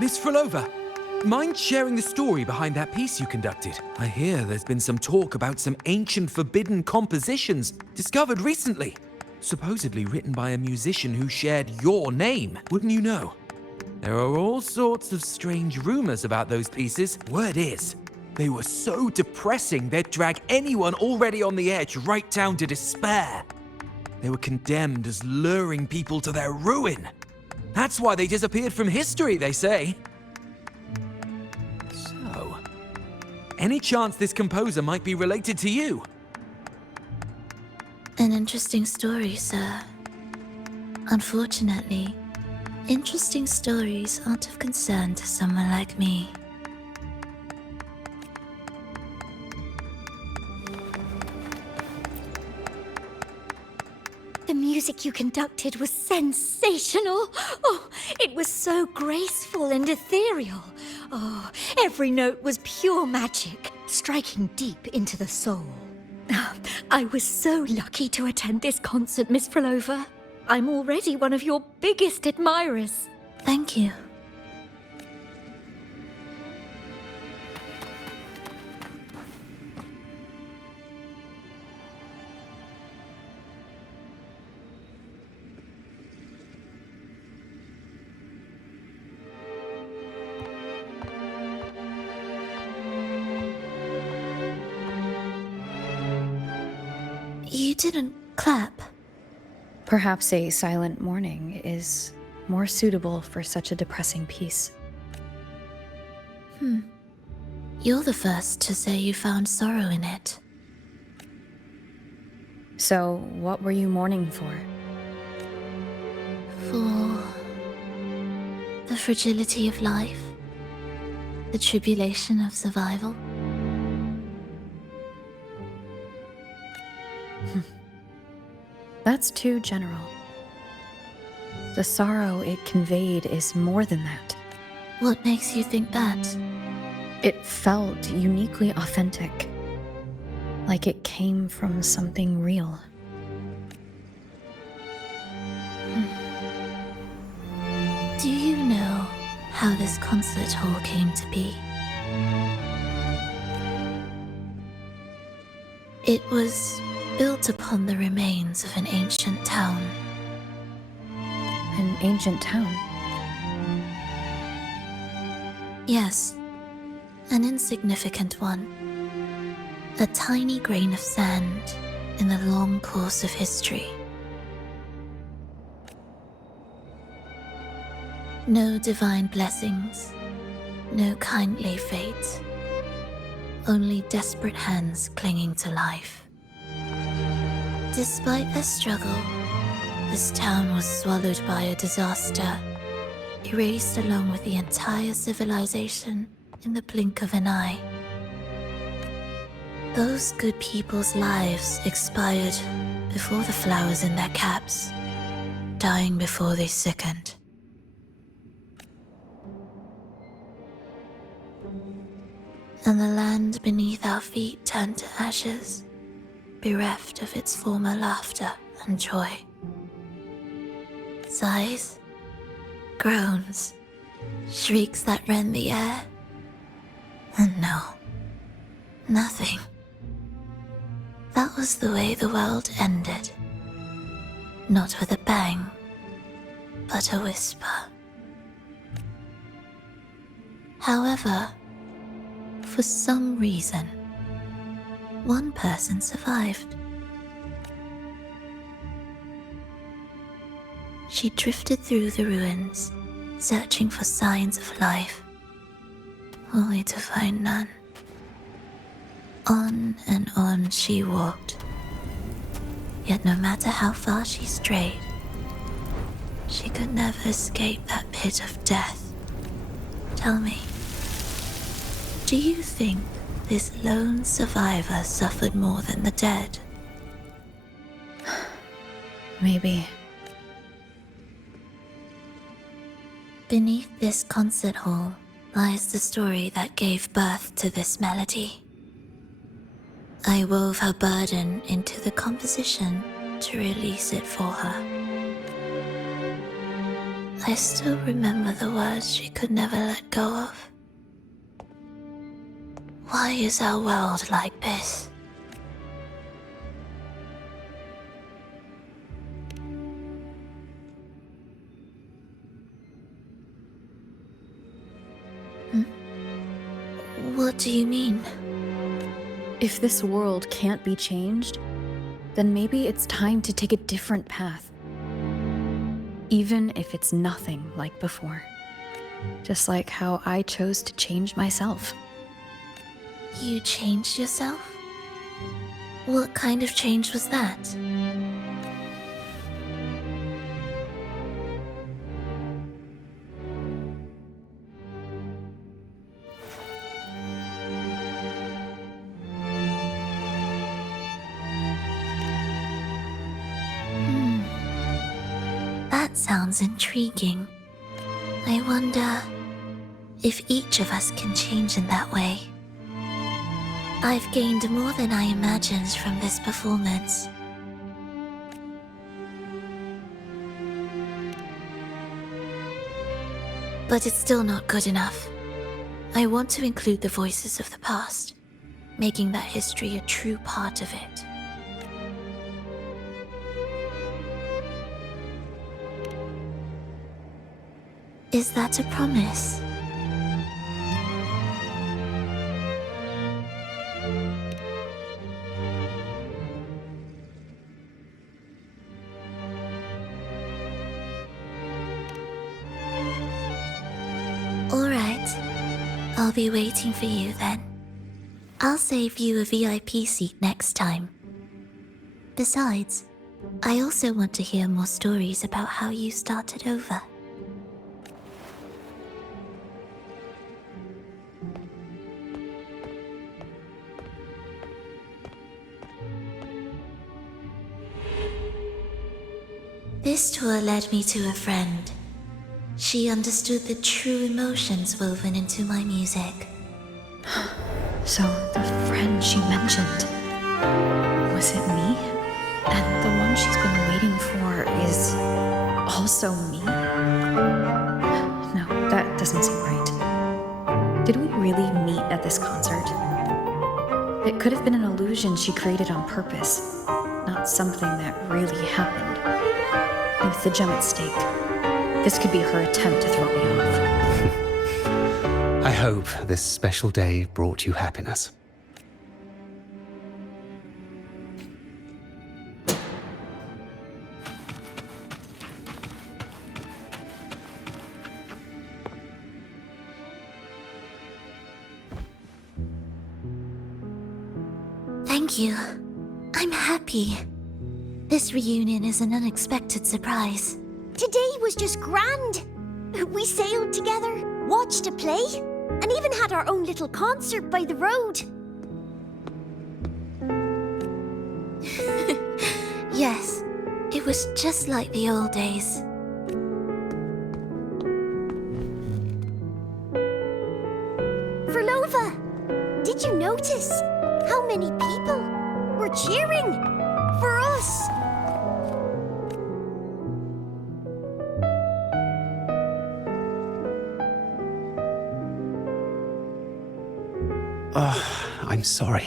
Miss Frolova, mind sharing the story behind that piece you conducted? I hear there's been some talk about some ancient forbidden compositions discovered recently. Supposedly written by a musician who shared your name. Wouldn't you know? There are all sorts of strange rumors about those pieces. Word is, they were so depressing they'd drag anyone already on the edge right down to despair. They were condemned as luring people to their ruin. That's why they disappeared from history, they say. So, any chance this composer might be related to you? An interesting story, sir. Unfortunately, interesting stories aren't of concern to someone like me. The music you conducted was sensational. Oh, it was so graceful and ethereal. Oh, every note was pure magic, striking deep into the soul. I was so lucky to attend this concert, Miss Frolova. I'm already one of your biggest admirers. Thank you. You didn't clap. Perhaps a silent mourning is more suitable for such a depressing piece. You're the first to say you found sorrow in it. So, what were you mourning for? For the fragility of life, the tribulation of survival. That's too general. The sorrow it conveyed is more than that. What makes you think that? It felt uniquely authentic, like it came from something real. Do you know how this concert hall came to be? It was built upon the remains of an ancient town. An ancient town? Yes, an insignificant one. A tiny grain of sand in the long course of history. No divine blessings, no kindly fate. Only desperate hands clinging to life. Despite their struggle, this town was swallowed by a disaster, erased along with the entire civilization in the blink of an eye. Those good people's lives expired before the flowers in their caps, dying before they sickened. And the land beneath our feet turned to ashes, bereft of its former laughter and joy. Sighs, groans, shrieks that rend the air. And no, nothing. That was the way the world ended. Not with a bang, but a whisper. However, for some reason, one person survived. She drifted through the ruins, searching for signs of life, only to find none. On and on she walked. Yet no matter how far she strayed, she could never escape that pit of death. Tell me, do you think this lone survivor suffered more than the dead? Maybe. Beneath this concert hall lies the story that gave birth to this melody. I wove her burden into the composition to release it for her. I still remember the words she could never let go of. Why is our world like this? What do you mean? If this world can't be changed, then maybe it's time to take a different path. Even if it's nothing like before. Just like how I chose to change myself. You changed yourself? What kind of change was that? That sounds intriguing. I wonder if each of us can change in that way. I've gained more than I imagined from this performance. But it's still not good enough. I want to include the voices of the past, making that history a true part of it. Is that a promise? All right. I'll be waiting for you then. I'll save you a VIP seat next time. Besides, I also want to hear more stories about how you started over. This tour led me to a friend. She understood the true emotions woven into my music. So, the friend she mentioned, was it me? And the one she's been waiting for is also me? No, that doesn't seem right. Did we really meet at this concert? It could have been an illusion she created on purpose, not something that really happened. With the gem at stake, this could be her attempt to throw me off. I hope this special day brought you happiness. Thank you. I'm happy. This reunion is an unexpected surprise. Today was just grand. We sailed together, watched a play, and even had our own little concert by the road. Yes, it was just like the old days. Verlova, did you notice how many people were cheering for us? I'm sorry,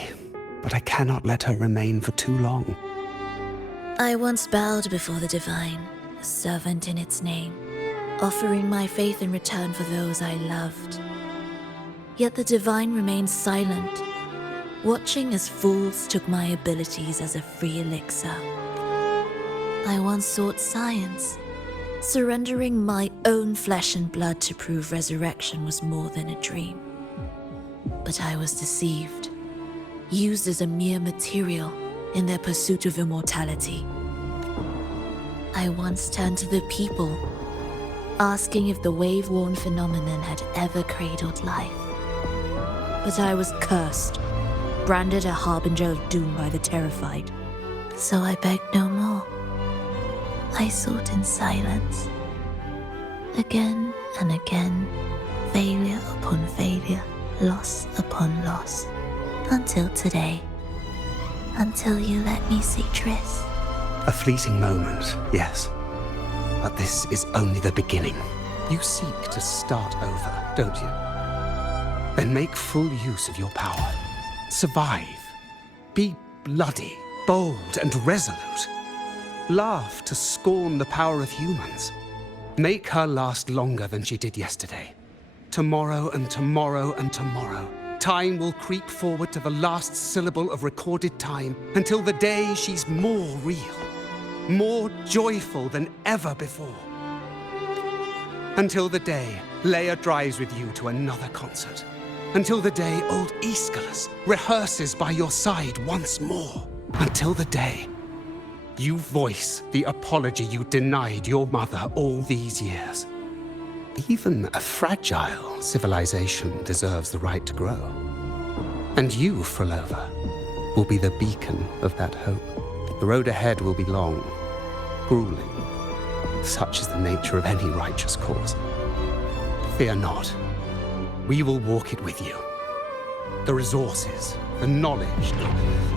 but I cannot let her remain for too long. I once bowed before the divine, a servant in its name, offering my faith in return for those I loved. Yet the divine remained silent, watching as fools took my abilities as a free elixir. I once sought science, surrendering my own flesh and blood to prove resurrection was more than a dream. But I was deceived, used as a mere material in their pursuit of immortality. I once turned to the people, asking if the wave-worn phenomenon had ever cradled life. But I was cursed, branded a harbinger of doom by the terrified. So I begged no more. I sought in silence. Again and again, failure upon failure, loss upon loss. Until today. Until you let me see Triss. A fleeting moment, yes. But this is only the beginning. You seek to start over, don't you? Then make full use of your power. Survive. Be bloody, bold, and resolute. Laugh to scorn the power of humans. Make her last longer than she did yesterday. Tomorrow and tomorrow and tomorrow. Time will creep forward to the last syllable of recorded time until the day she's more real, more joyful than ever before. Until the day Leia drives with you to another concert. Until the day old Aeschylus rehearses by your side once more. Until the day you voice the apology you denied your mother all these years. Even a fragile civilization deserves the right to grow. And you, Frolova, will be the beacon of that hope. The road ahead will be long, grueling. Such is the nature of any righteous cause. Fear not. We will walk it with you. The resources, the knowledge, the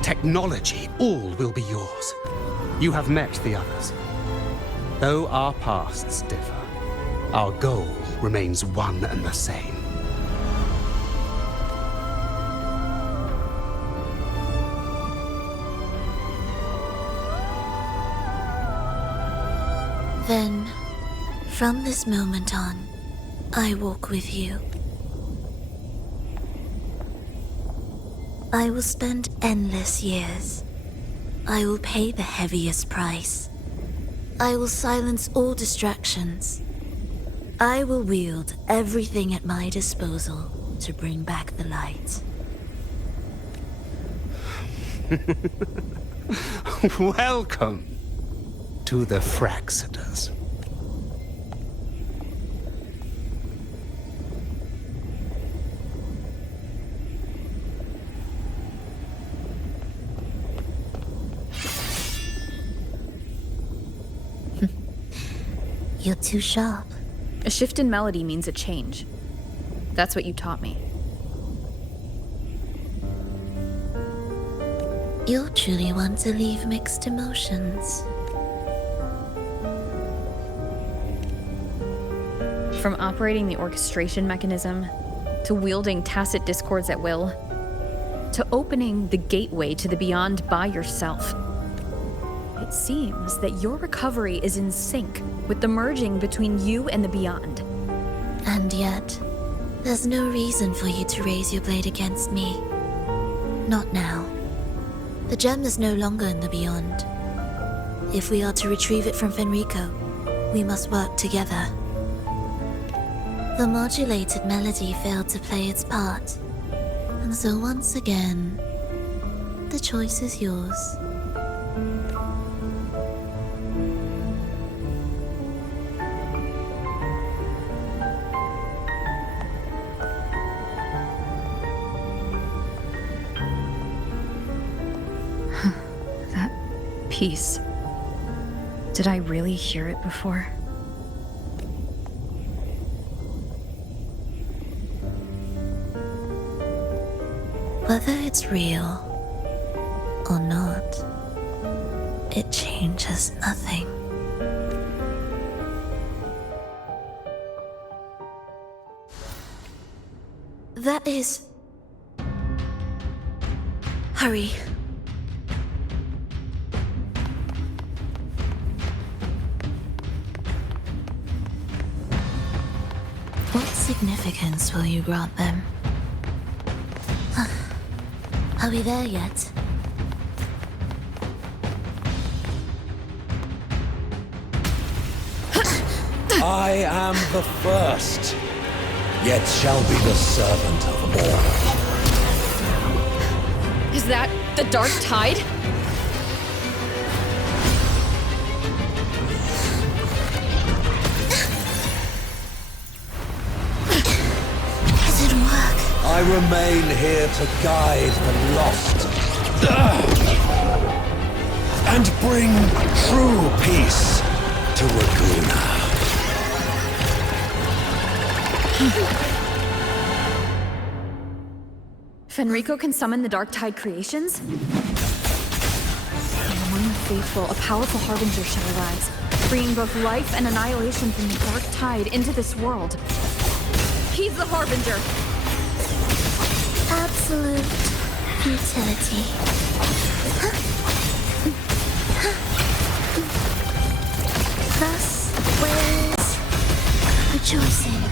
technology, all will be yours. You have met the others. Though our pasts differ, our goal remains one and the same. Then, from this moment on, I walk with you. I will spend endless years. I will pay the heaviest price. I will silence all distractions. I will wield everything at my disposal to bring back the light. Welcome to the Fraxiters. You're too sharp. A shift in melody means a change. That's what you taught me. You're truly one to leave mixed emotions. From operating the orchestration mechanism, to wielding tacit discords at will, to opening the gateway to the beyond by yourself. It seems that your recovery is in sync with the merging between you and the beyond. And yet, there's no reason for you to raise your blade against me. Not now. The gem is no longer in the beyond. If we are to retrieve it from Fenrico, we must work together. The modulated melody failed to play its part, and so once again, the choice is yours. Peace. Did I really hear it before? Whether it's real or not, it changes nothing. That is... Hurry. What significance will you grant them? Are we there yet? I am the first, yet shall be the servant of all. Is that the dark tide? I remain here to guide the lost and bring true peace to Raguna. Fenrico can summon the dark tide creations? Among the faithful, a powerful harbinger shall arise. bringing both life and annihilation from the dark tide into this world. He's the Harbinger. Absolute futility. Thus wails rejoicing.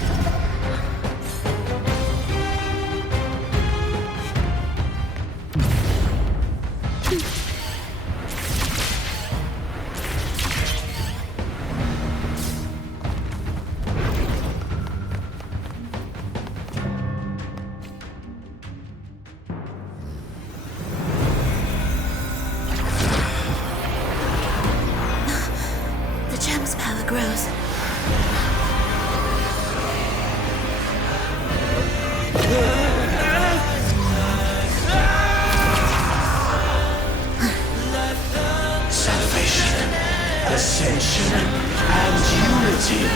The gem's power grows. Salvation, ascension, and unity.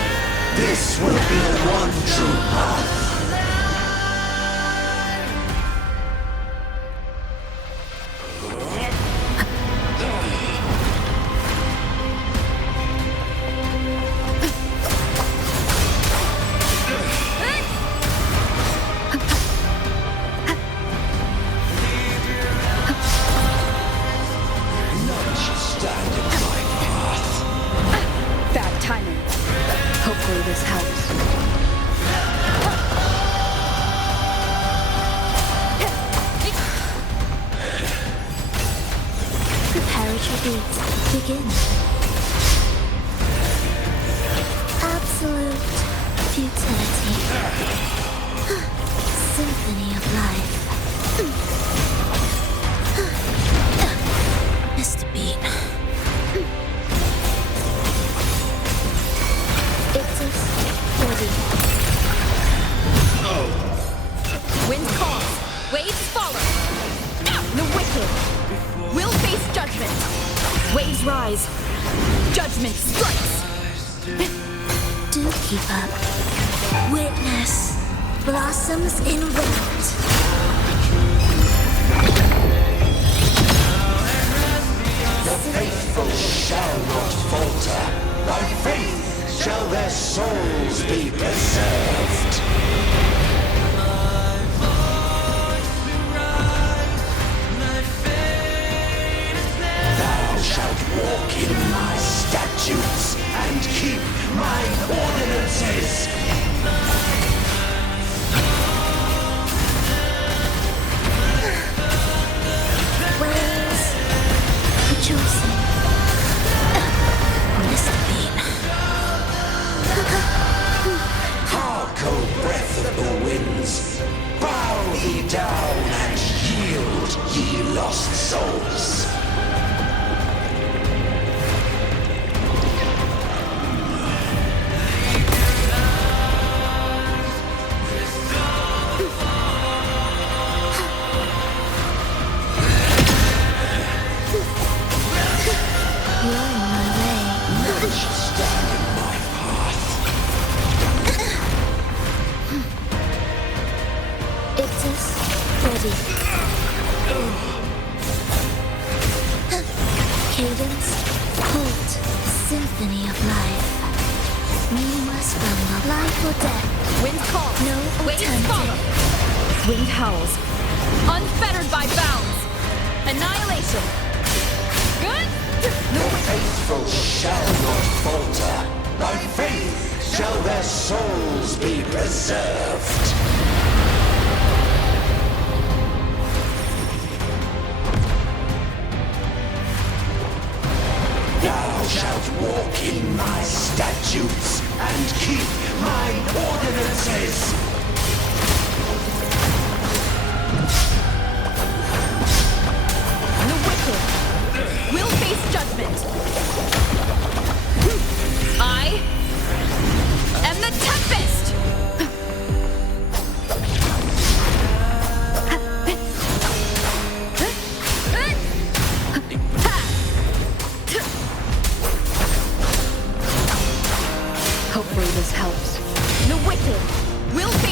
This will be the one true path. Bad timing. Hopefully this helps. Preparatory beats begin. Absolute futility. Symphony of life. Missed a beat. It is ready. Wind calls, waves follow. The wicked will face judgment. Waves rise, judgment strikes. Do keep up. Witness blossoms in wind. The faithful shall not falter. By faith shall their souls be preserved. Thou shalt walk in my statutes and keep my ordinances. Waves rejoicing. Missed a beat. Hark, O breath of the winds, bow thee down and yield, ye lost souls. You're in my way. None shall stand in my path. It is ready. Cadence, halt, symphony of life. Meaningless realm of life or death. Wind calls, No waves alternative. follow. Wind howls, unfettered by bounds. Annihilation. Good. The faithful shall not falter. By faith shall their souls be preserved. Thou shalt walk in my statutes and keep my ordinances. The wicked will face judgment. I am the Tempest! Hopefully this helps. The wicked will face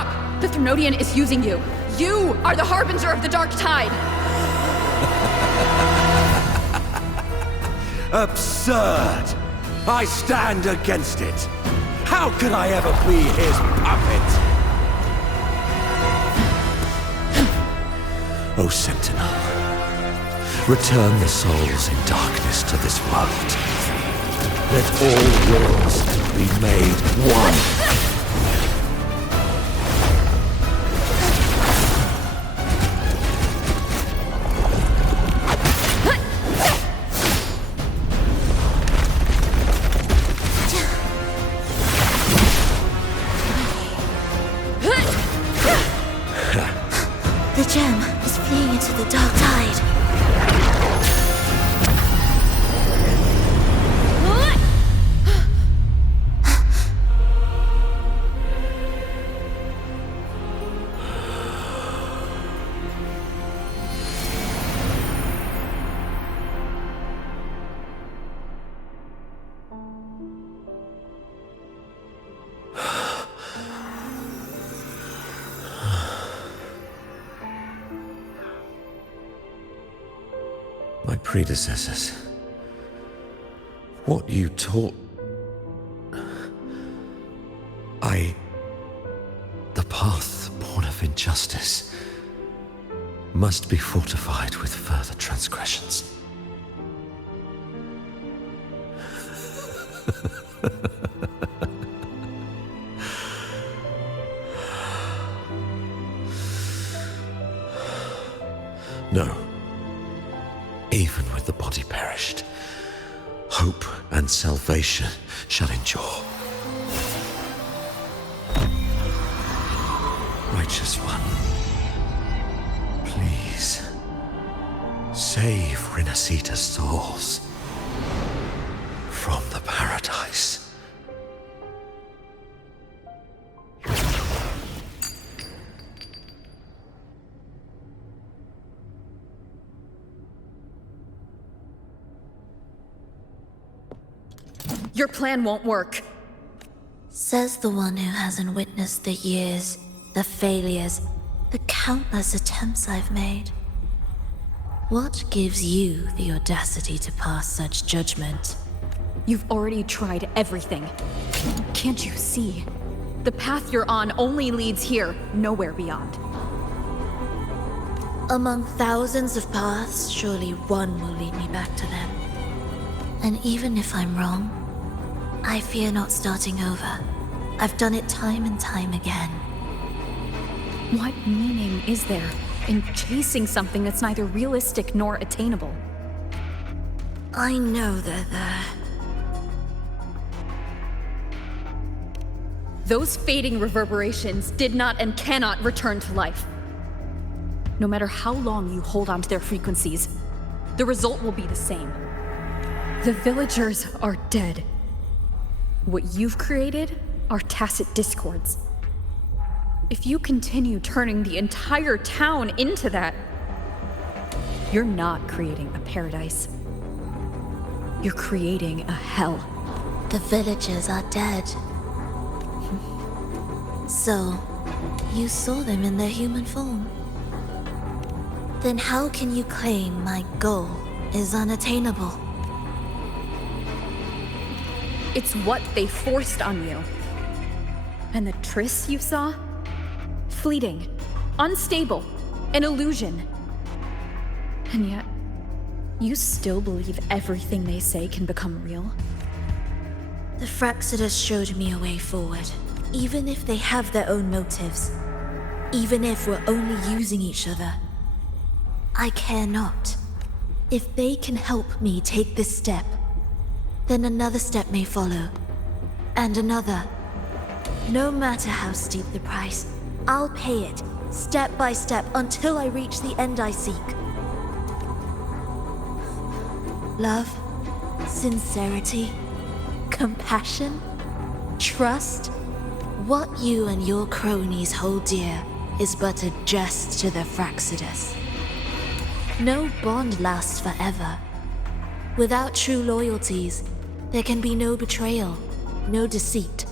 Stop! The Thrunodian is using you. You are the harbinger of the dark tide. Absurd! I stand against it. How could I ever be his puppet? O Sentinel, return the souls in darkness to this world. Let all worlds be made one. The gem is fleeing into the dark tide. My predecessors. What you taught... The path born of injustice must be fortified with further transgressions. No. Even with the body perished, hope and salvation shall endure. Righteous One, please save Renacita's souls from the paradise. Your plan won't work. Says the one who hasn't witnessed the years, the failures, the countless attempts I've made. What gives you the audacity to pass such judgment? You've already tried everything. Can't you see? The path you're on only leads here, nowhere beyond. Among thousands of paths, surely one will lead me back to them. And even if I'm wrong, I fear not starting over. I've done it time and time again. What meaning is there in chasing something that's neither realistic nor attainable? I know they're there. Those fading reverberations did not and cannot return to life. No matter how long you hold on to their frequencies, the result will be the same. The villagers are dead. What you've created are tacit discords. If you continue turning the entire town into that, you're not creating a paradise. You're creating a hell. The villagers are dead. So, you saw them in their human form. Then how can you claim my goal is unattainable? It's what they forced on you. And the trysts you saw? Fleeting, unstable, an illusion. And yet, you still believe everything they say can become real? The Fraxidus showed me a way forward, even if they have their own motives. Even if we're only using each other. I care not. If they can help me take this step, then another step may follow. And another. No matter how steep the price, I'll pay it, step by step, until I reach the end I seek. Love, sincerity, compassion, trust. What you and your cronies hold dear is but a jest to the Fraxidus. No bond lasts forever. Without true loyalties, there can be no betrayal, no deceit.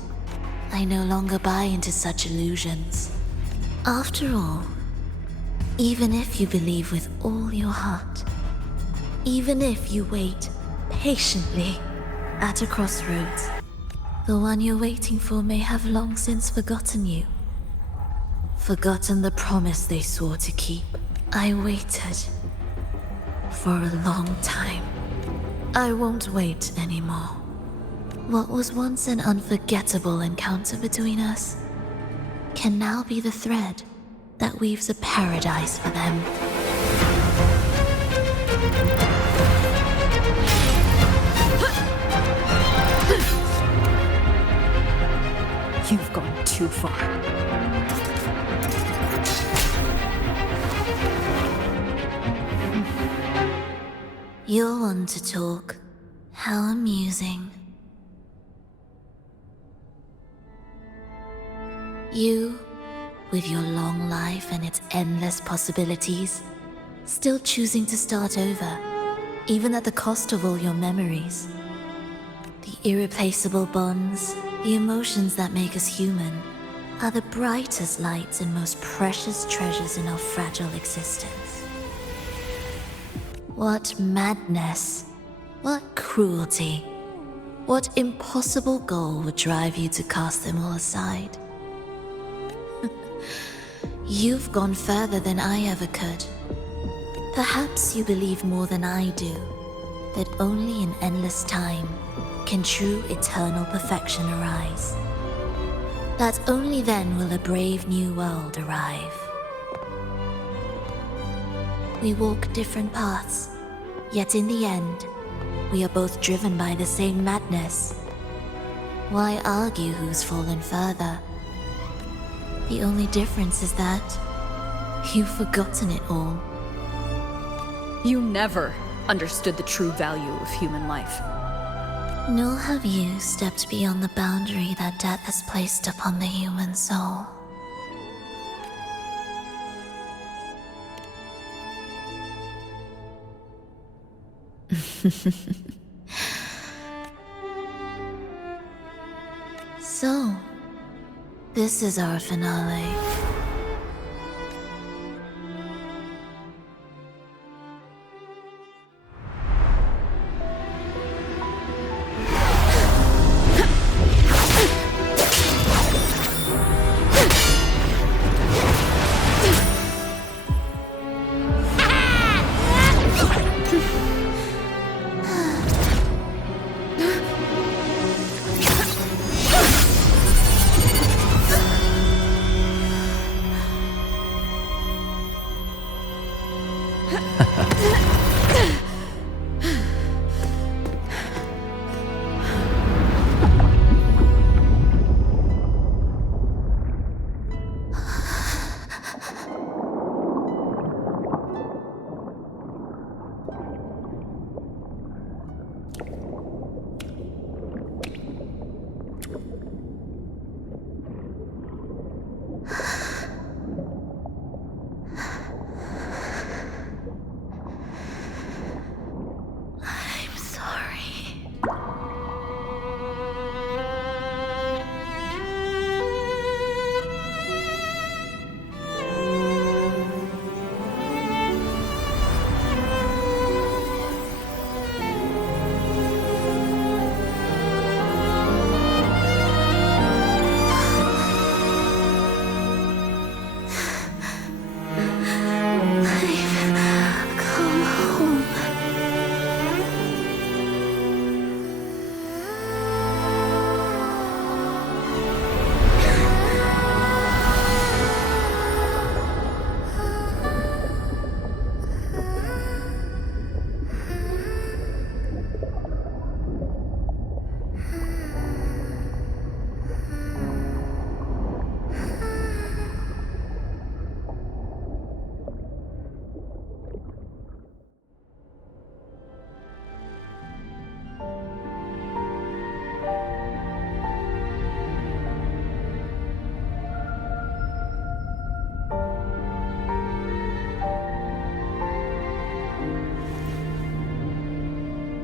I no longer buy into such illusions. After all, even if you believe with all your heart, even if you wait patiently at a crossroads, the one you're waiting for may have long since forgotten you. Forgotten the promise they swore to keep. I waited for a long time. I won't wait anymore. What was once an unforgettable encounter between us can now be the thread that weaves a paradise for them. You've gone too far. You're one to talk. How amusing. You, with your long life and its endless possibilities, still choosing to start over, even at the cost of all your memories. The irreplaceable bonds, the emotions that make us human, are the brightest lights and most precious treasures in our fragile existence. What madness, what cruelty, what impossible goal would drive you to cast them all aside? You've gone further than I ever could. Perhaps you believe more than I do, that only in endless time can true eternal perfection arise. That only then will a brave new world arrive. We walk different paths, yet in the end, we are both driven by the same madness. Why argue who's fallen further? The only difference is that you've forgotten it all. You never understood the true value of human life. Nor have you stepped beyond the boundary that death has placed upon the human soul. So, this is our finale.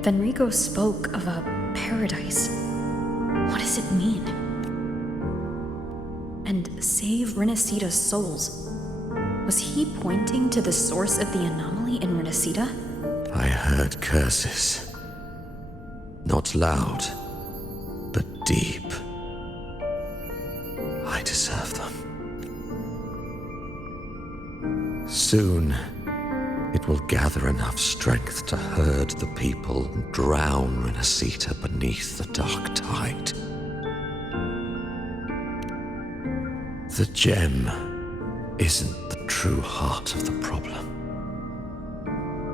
Fenrico spoke of a paradise. What does it mean? and save Renacita's souls. Was he pointing to the source of the anomaly in Renacita? I heard curses. Not loud, but deep. I deserve them. Soon, it will gather enough strength to herd the people and drown Renacita beneath the dark tide. The gem isn't the true heart of the problem.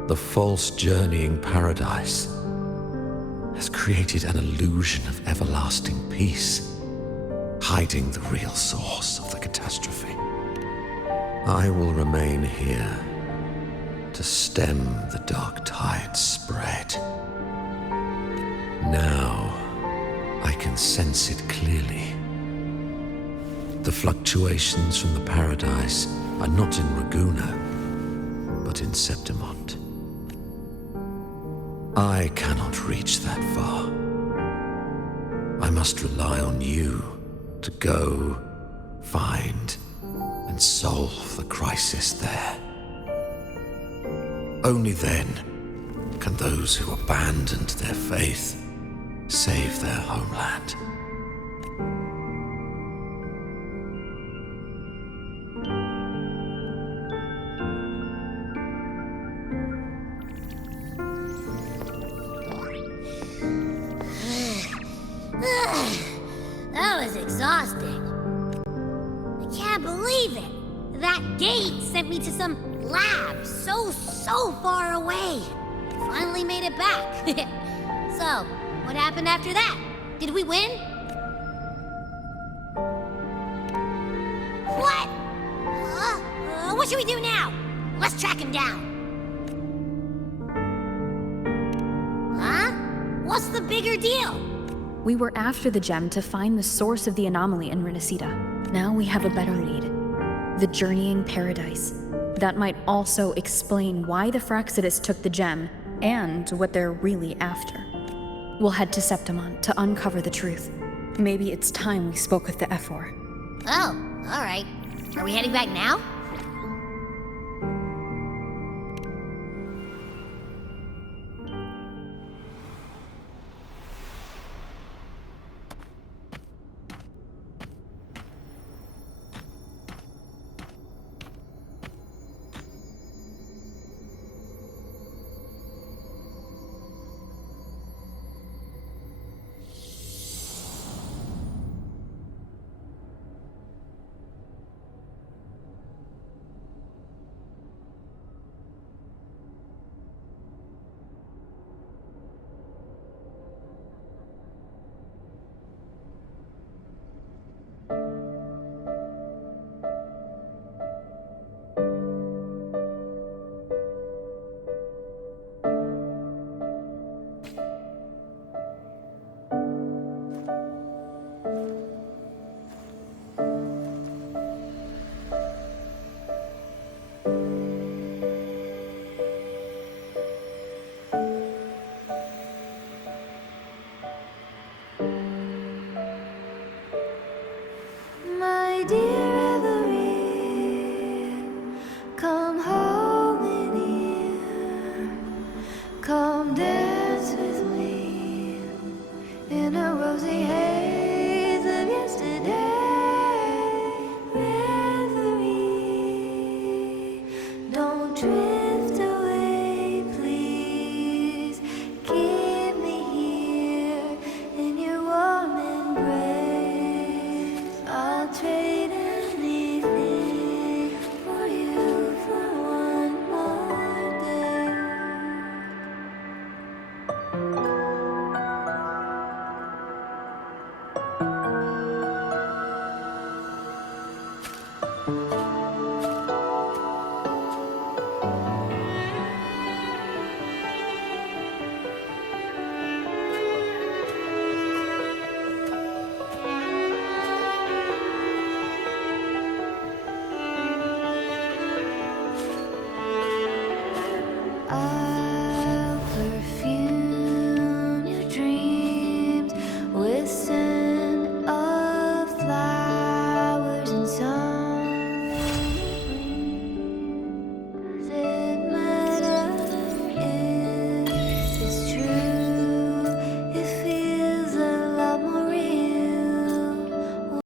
The false journeying paradise has created an illusion of everlasting peace, hiding the real source of the catastrophe. I will remain here to stem the dark tide's spread. Now, I can sense it clearly. The fluctuations from the paradise are not in Raguna, but in Septimont. I cannot reach that far. I must rely on you to go, find, and solve the crisis there. Only then can those who abandoned their faith save their homeland. That was exhausting. I can't believe it. That gate sent me to some lab so far away. Finally made it back. So, what happened after that? Did we win? What? What should we do now? Let's track him down. Huh? What's the bigger deal? We were after the gem to find the source of the anomaly in Renacita. Now we have a better lead. The journeying paradise. That might also explain why the Fraxidus took the gem, and what they're really after. We'll head to Septimont to uncover the truth. Maybe it's time we spoke with the Ephor. Oh, alright. Are we heading back now? My dear Everine, come home in here. Come dance with me in a rosy haze of yesterday. Reverie, don't drift away, please. Keep me here in your warm embrace. I'll trade anything for you for one more day.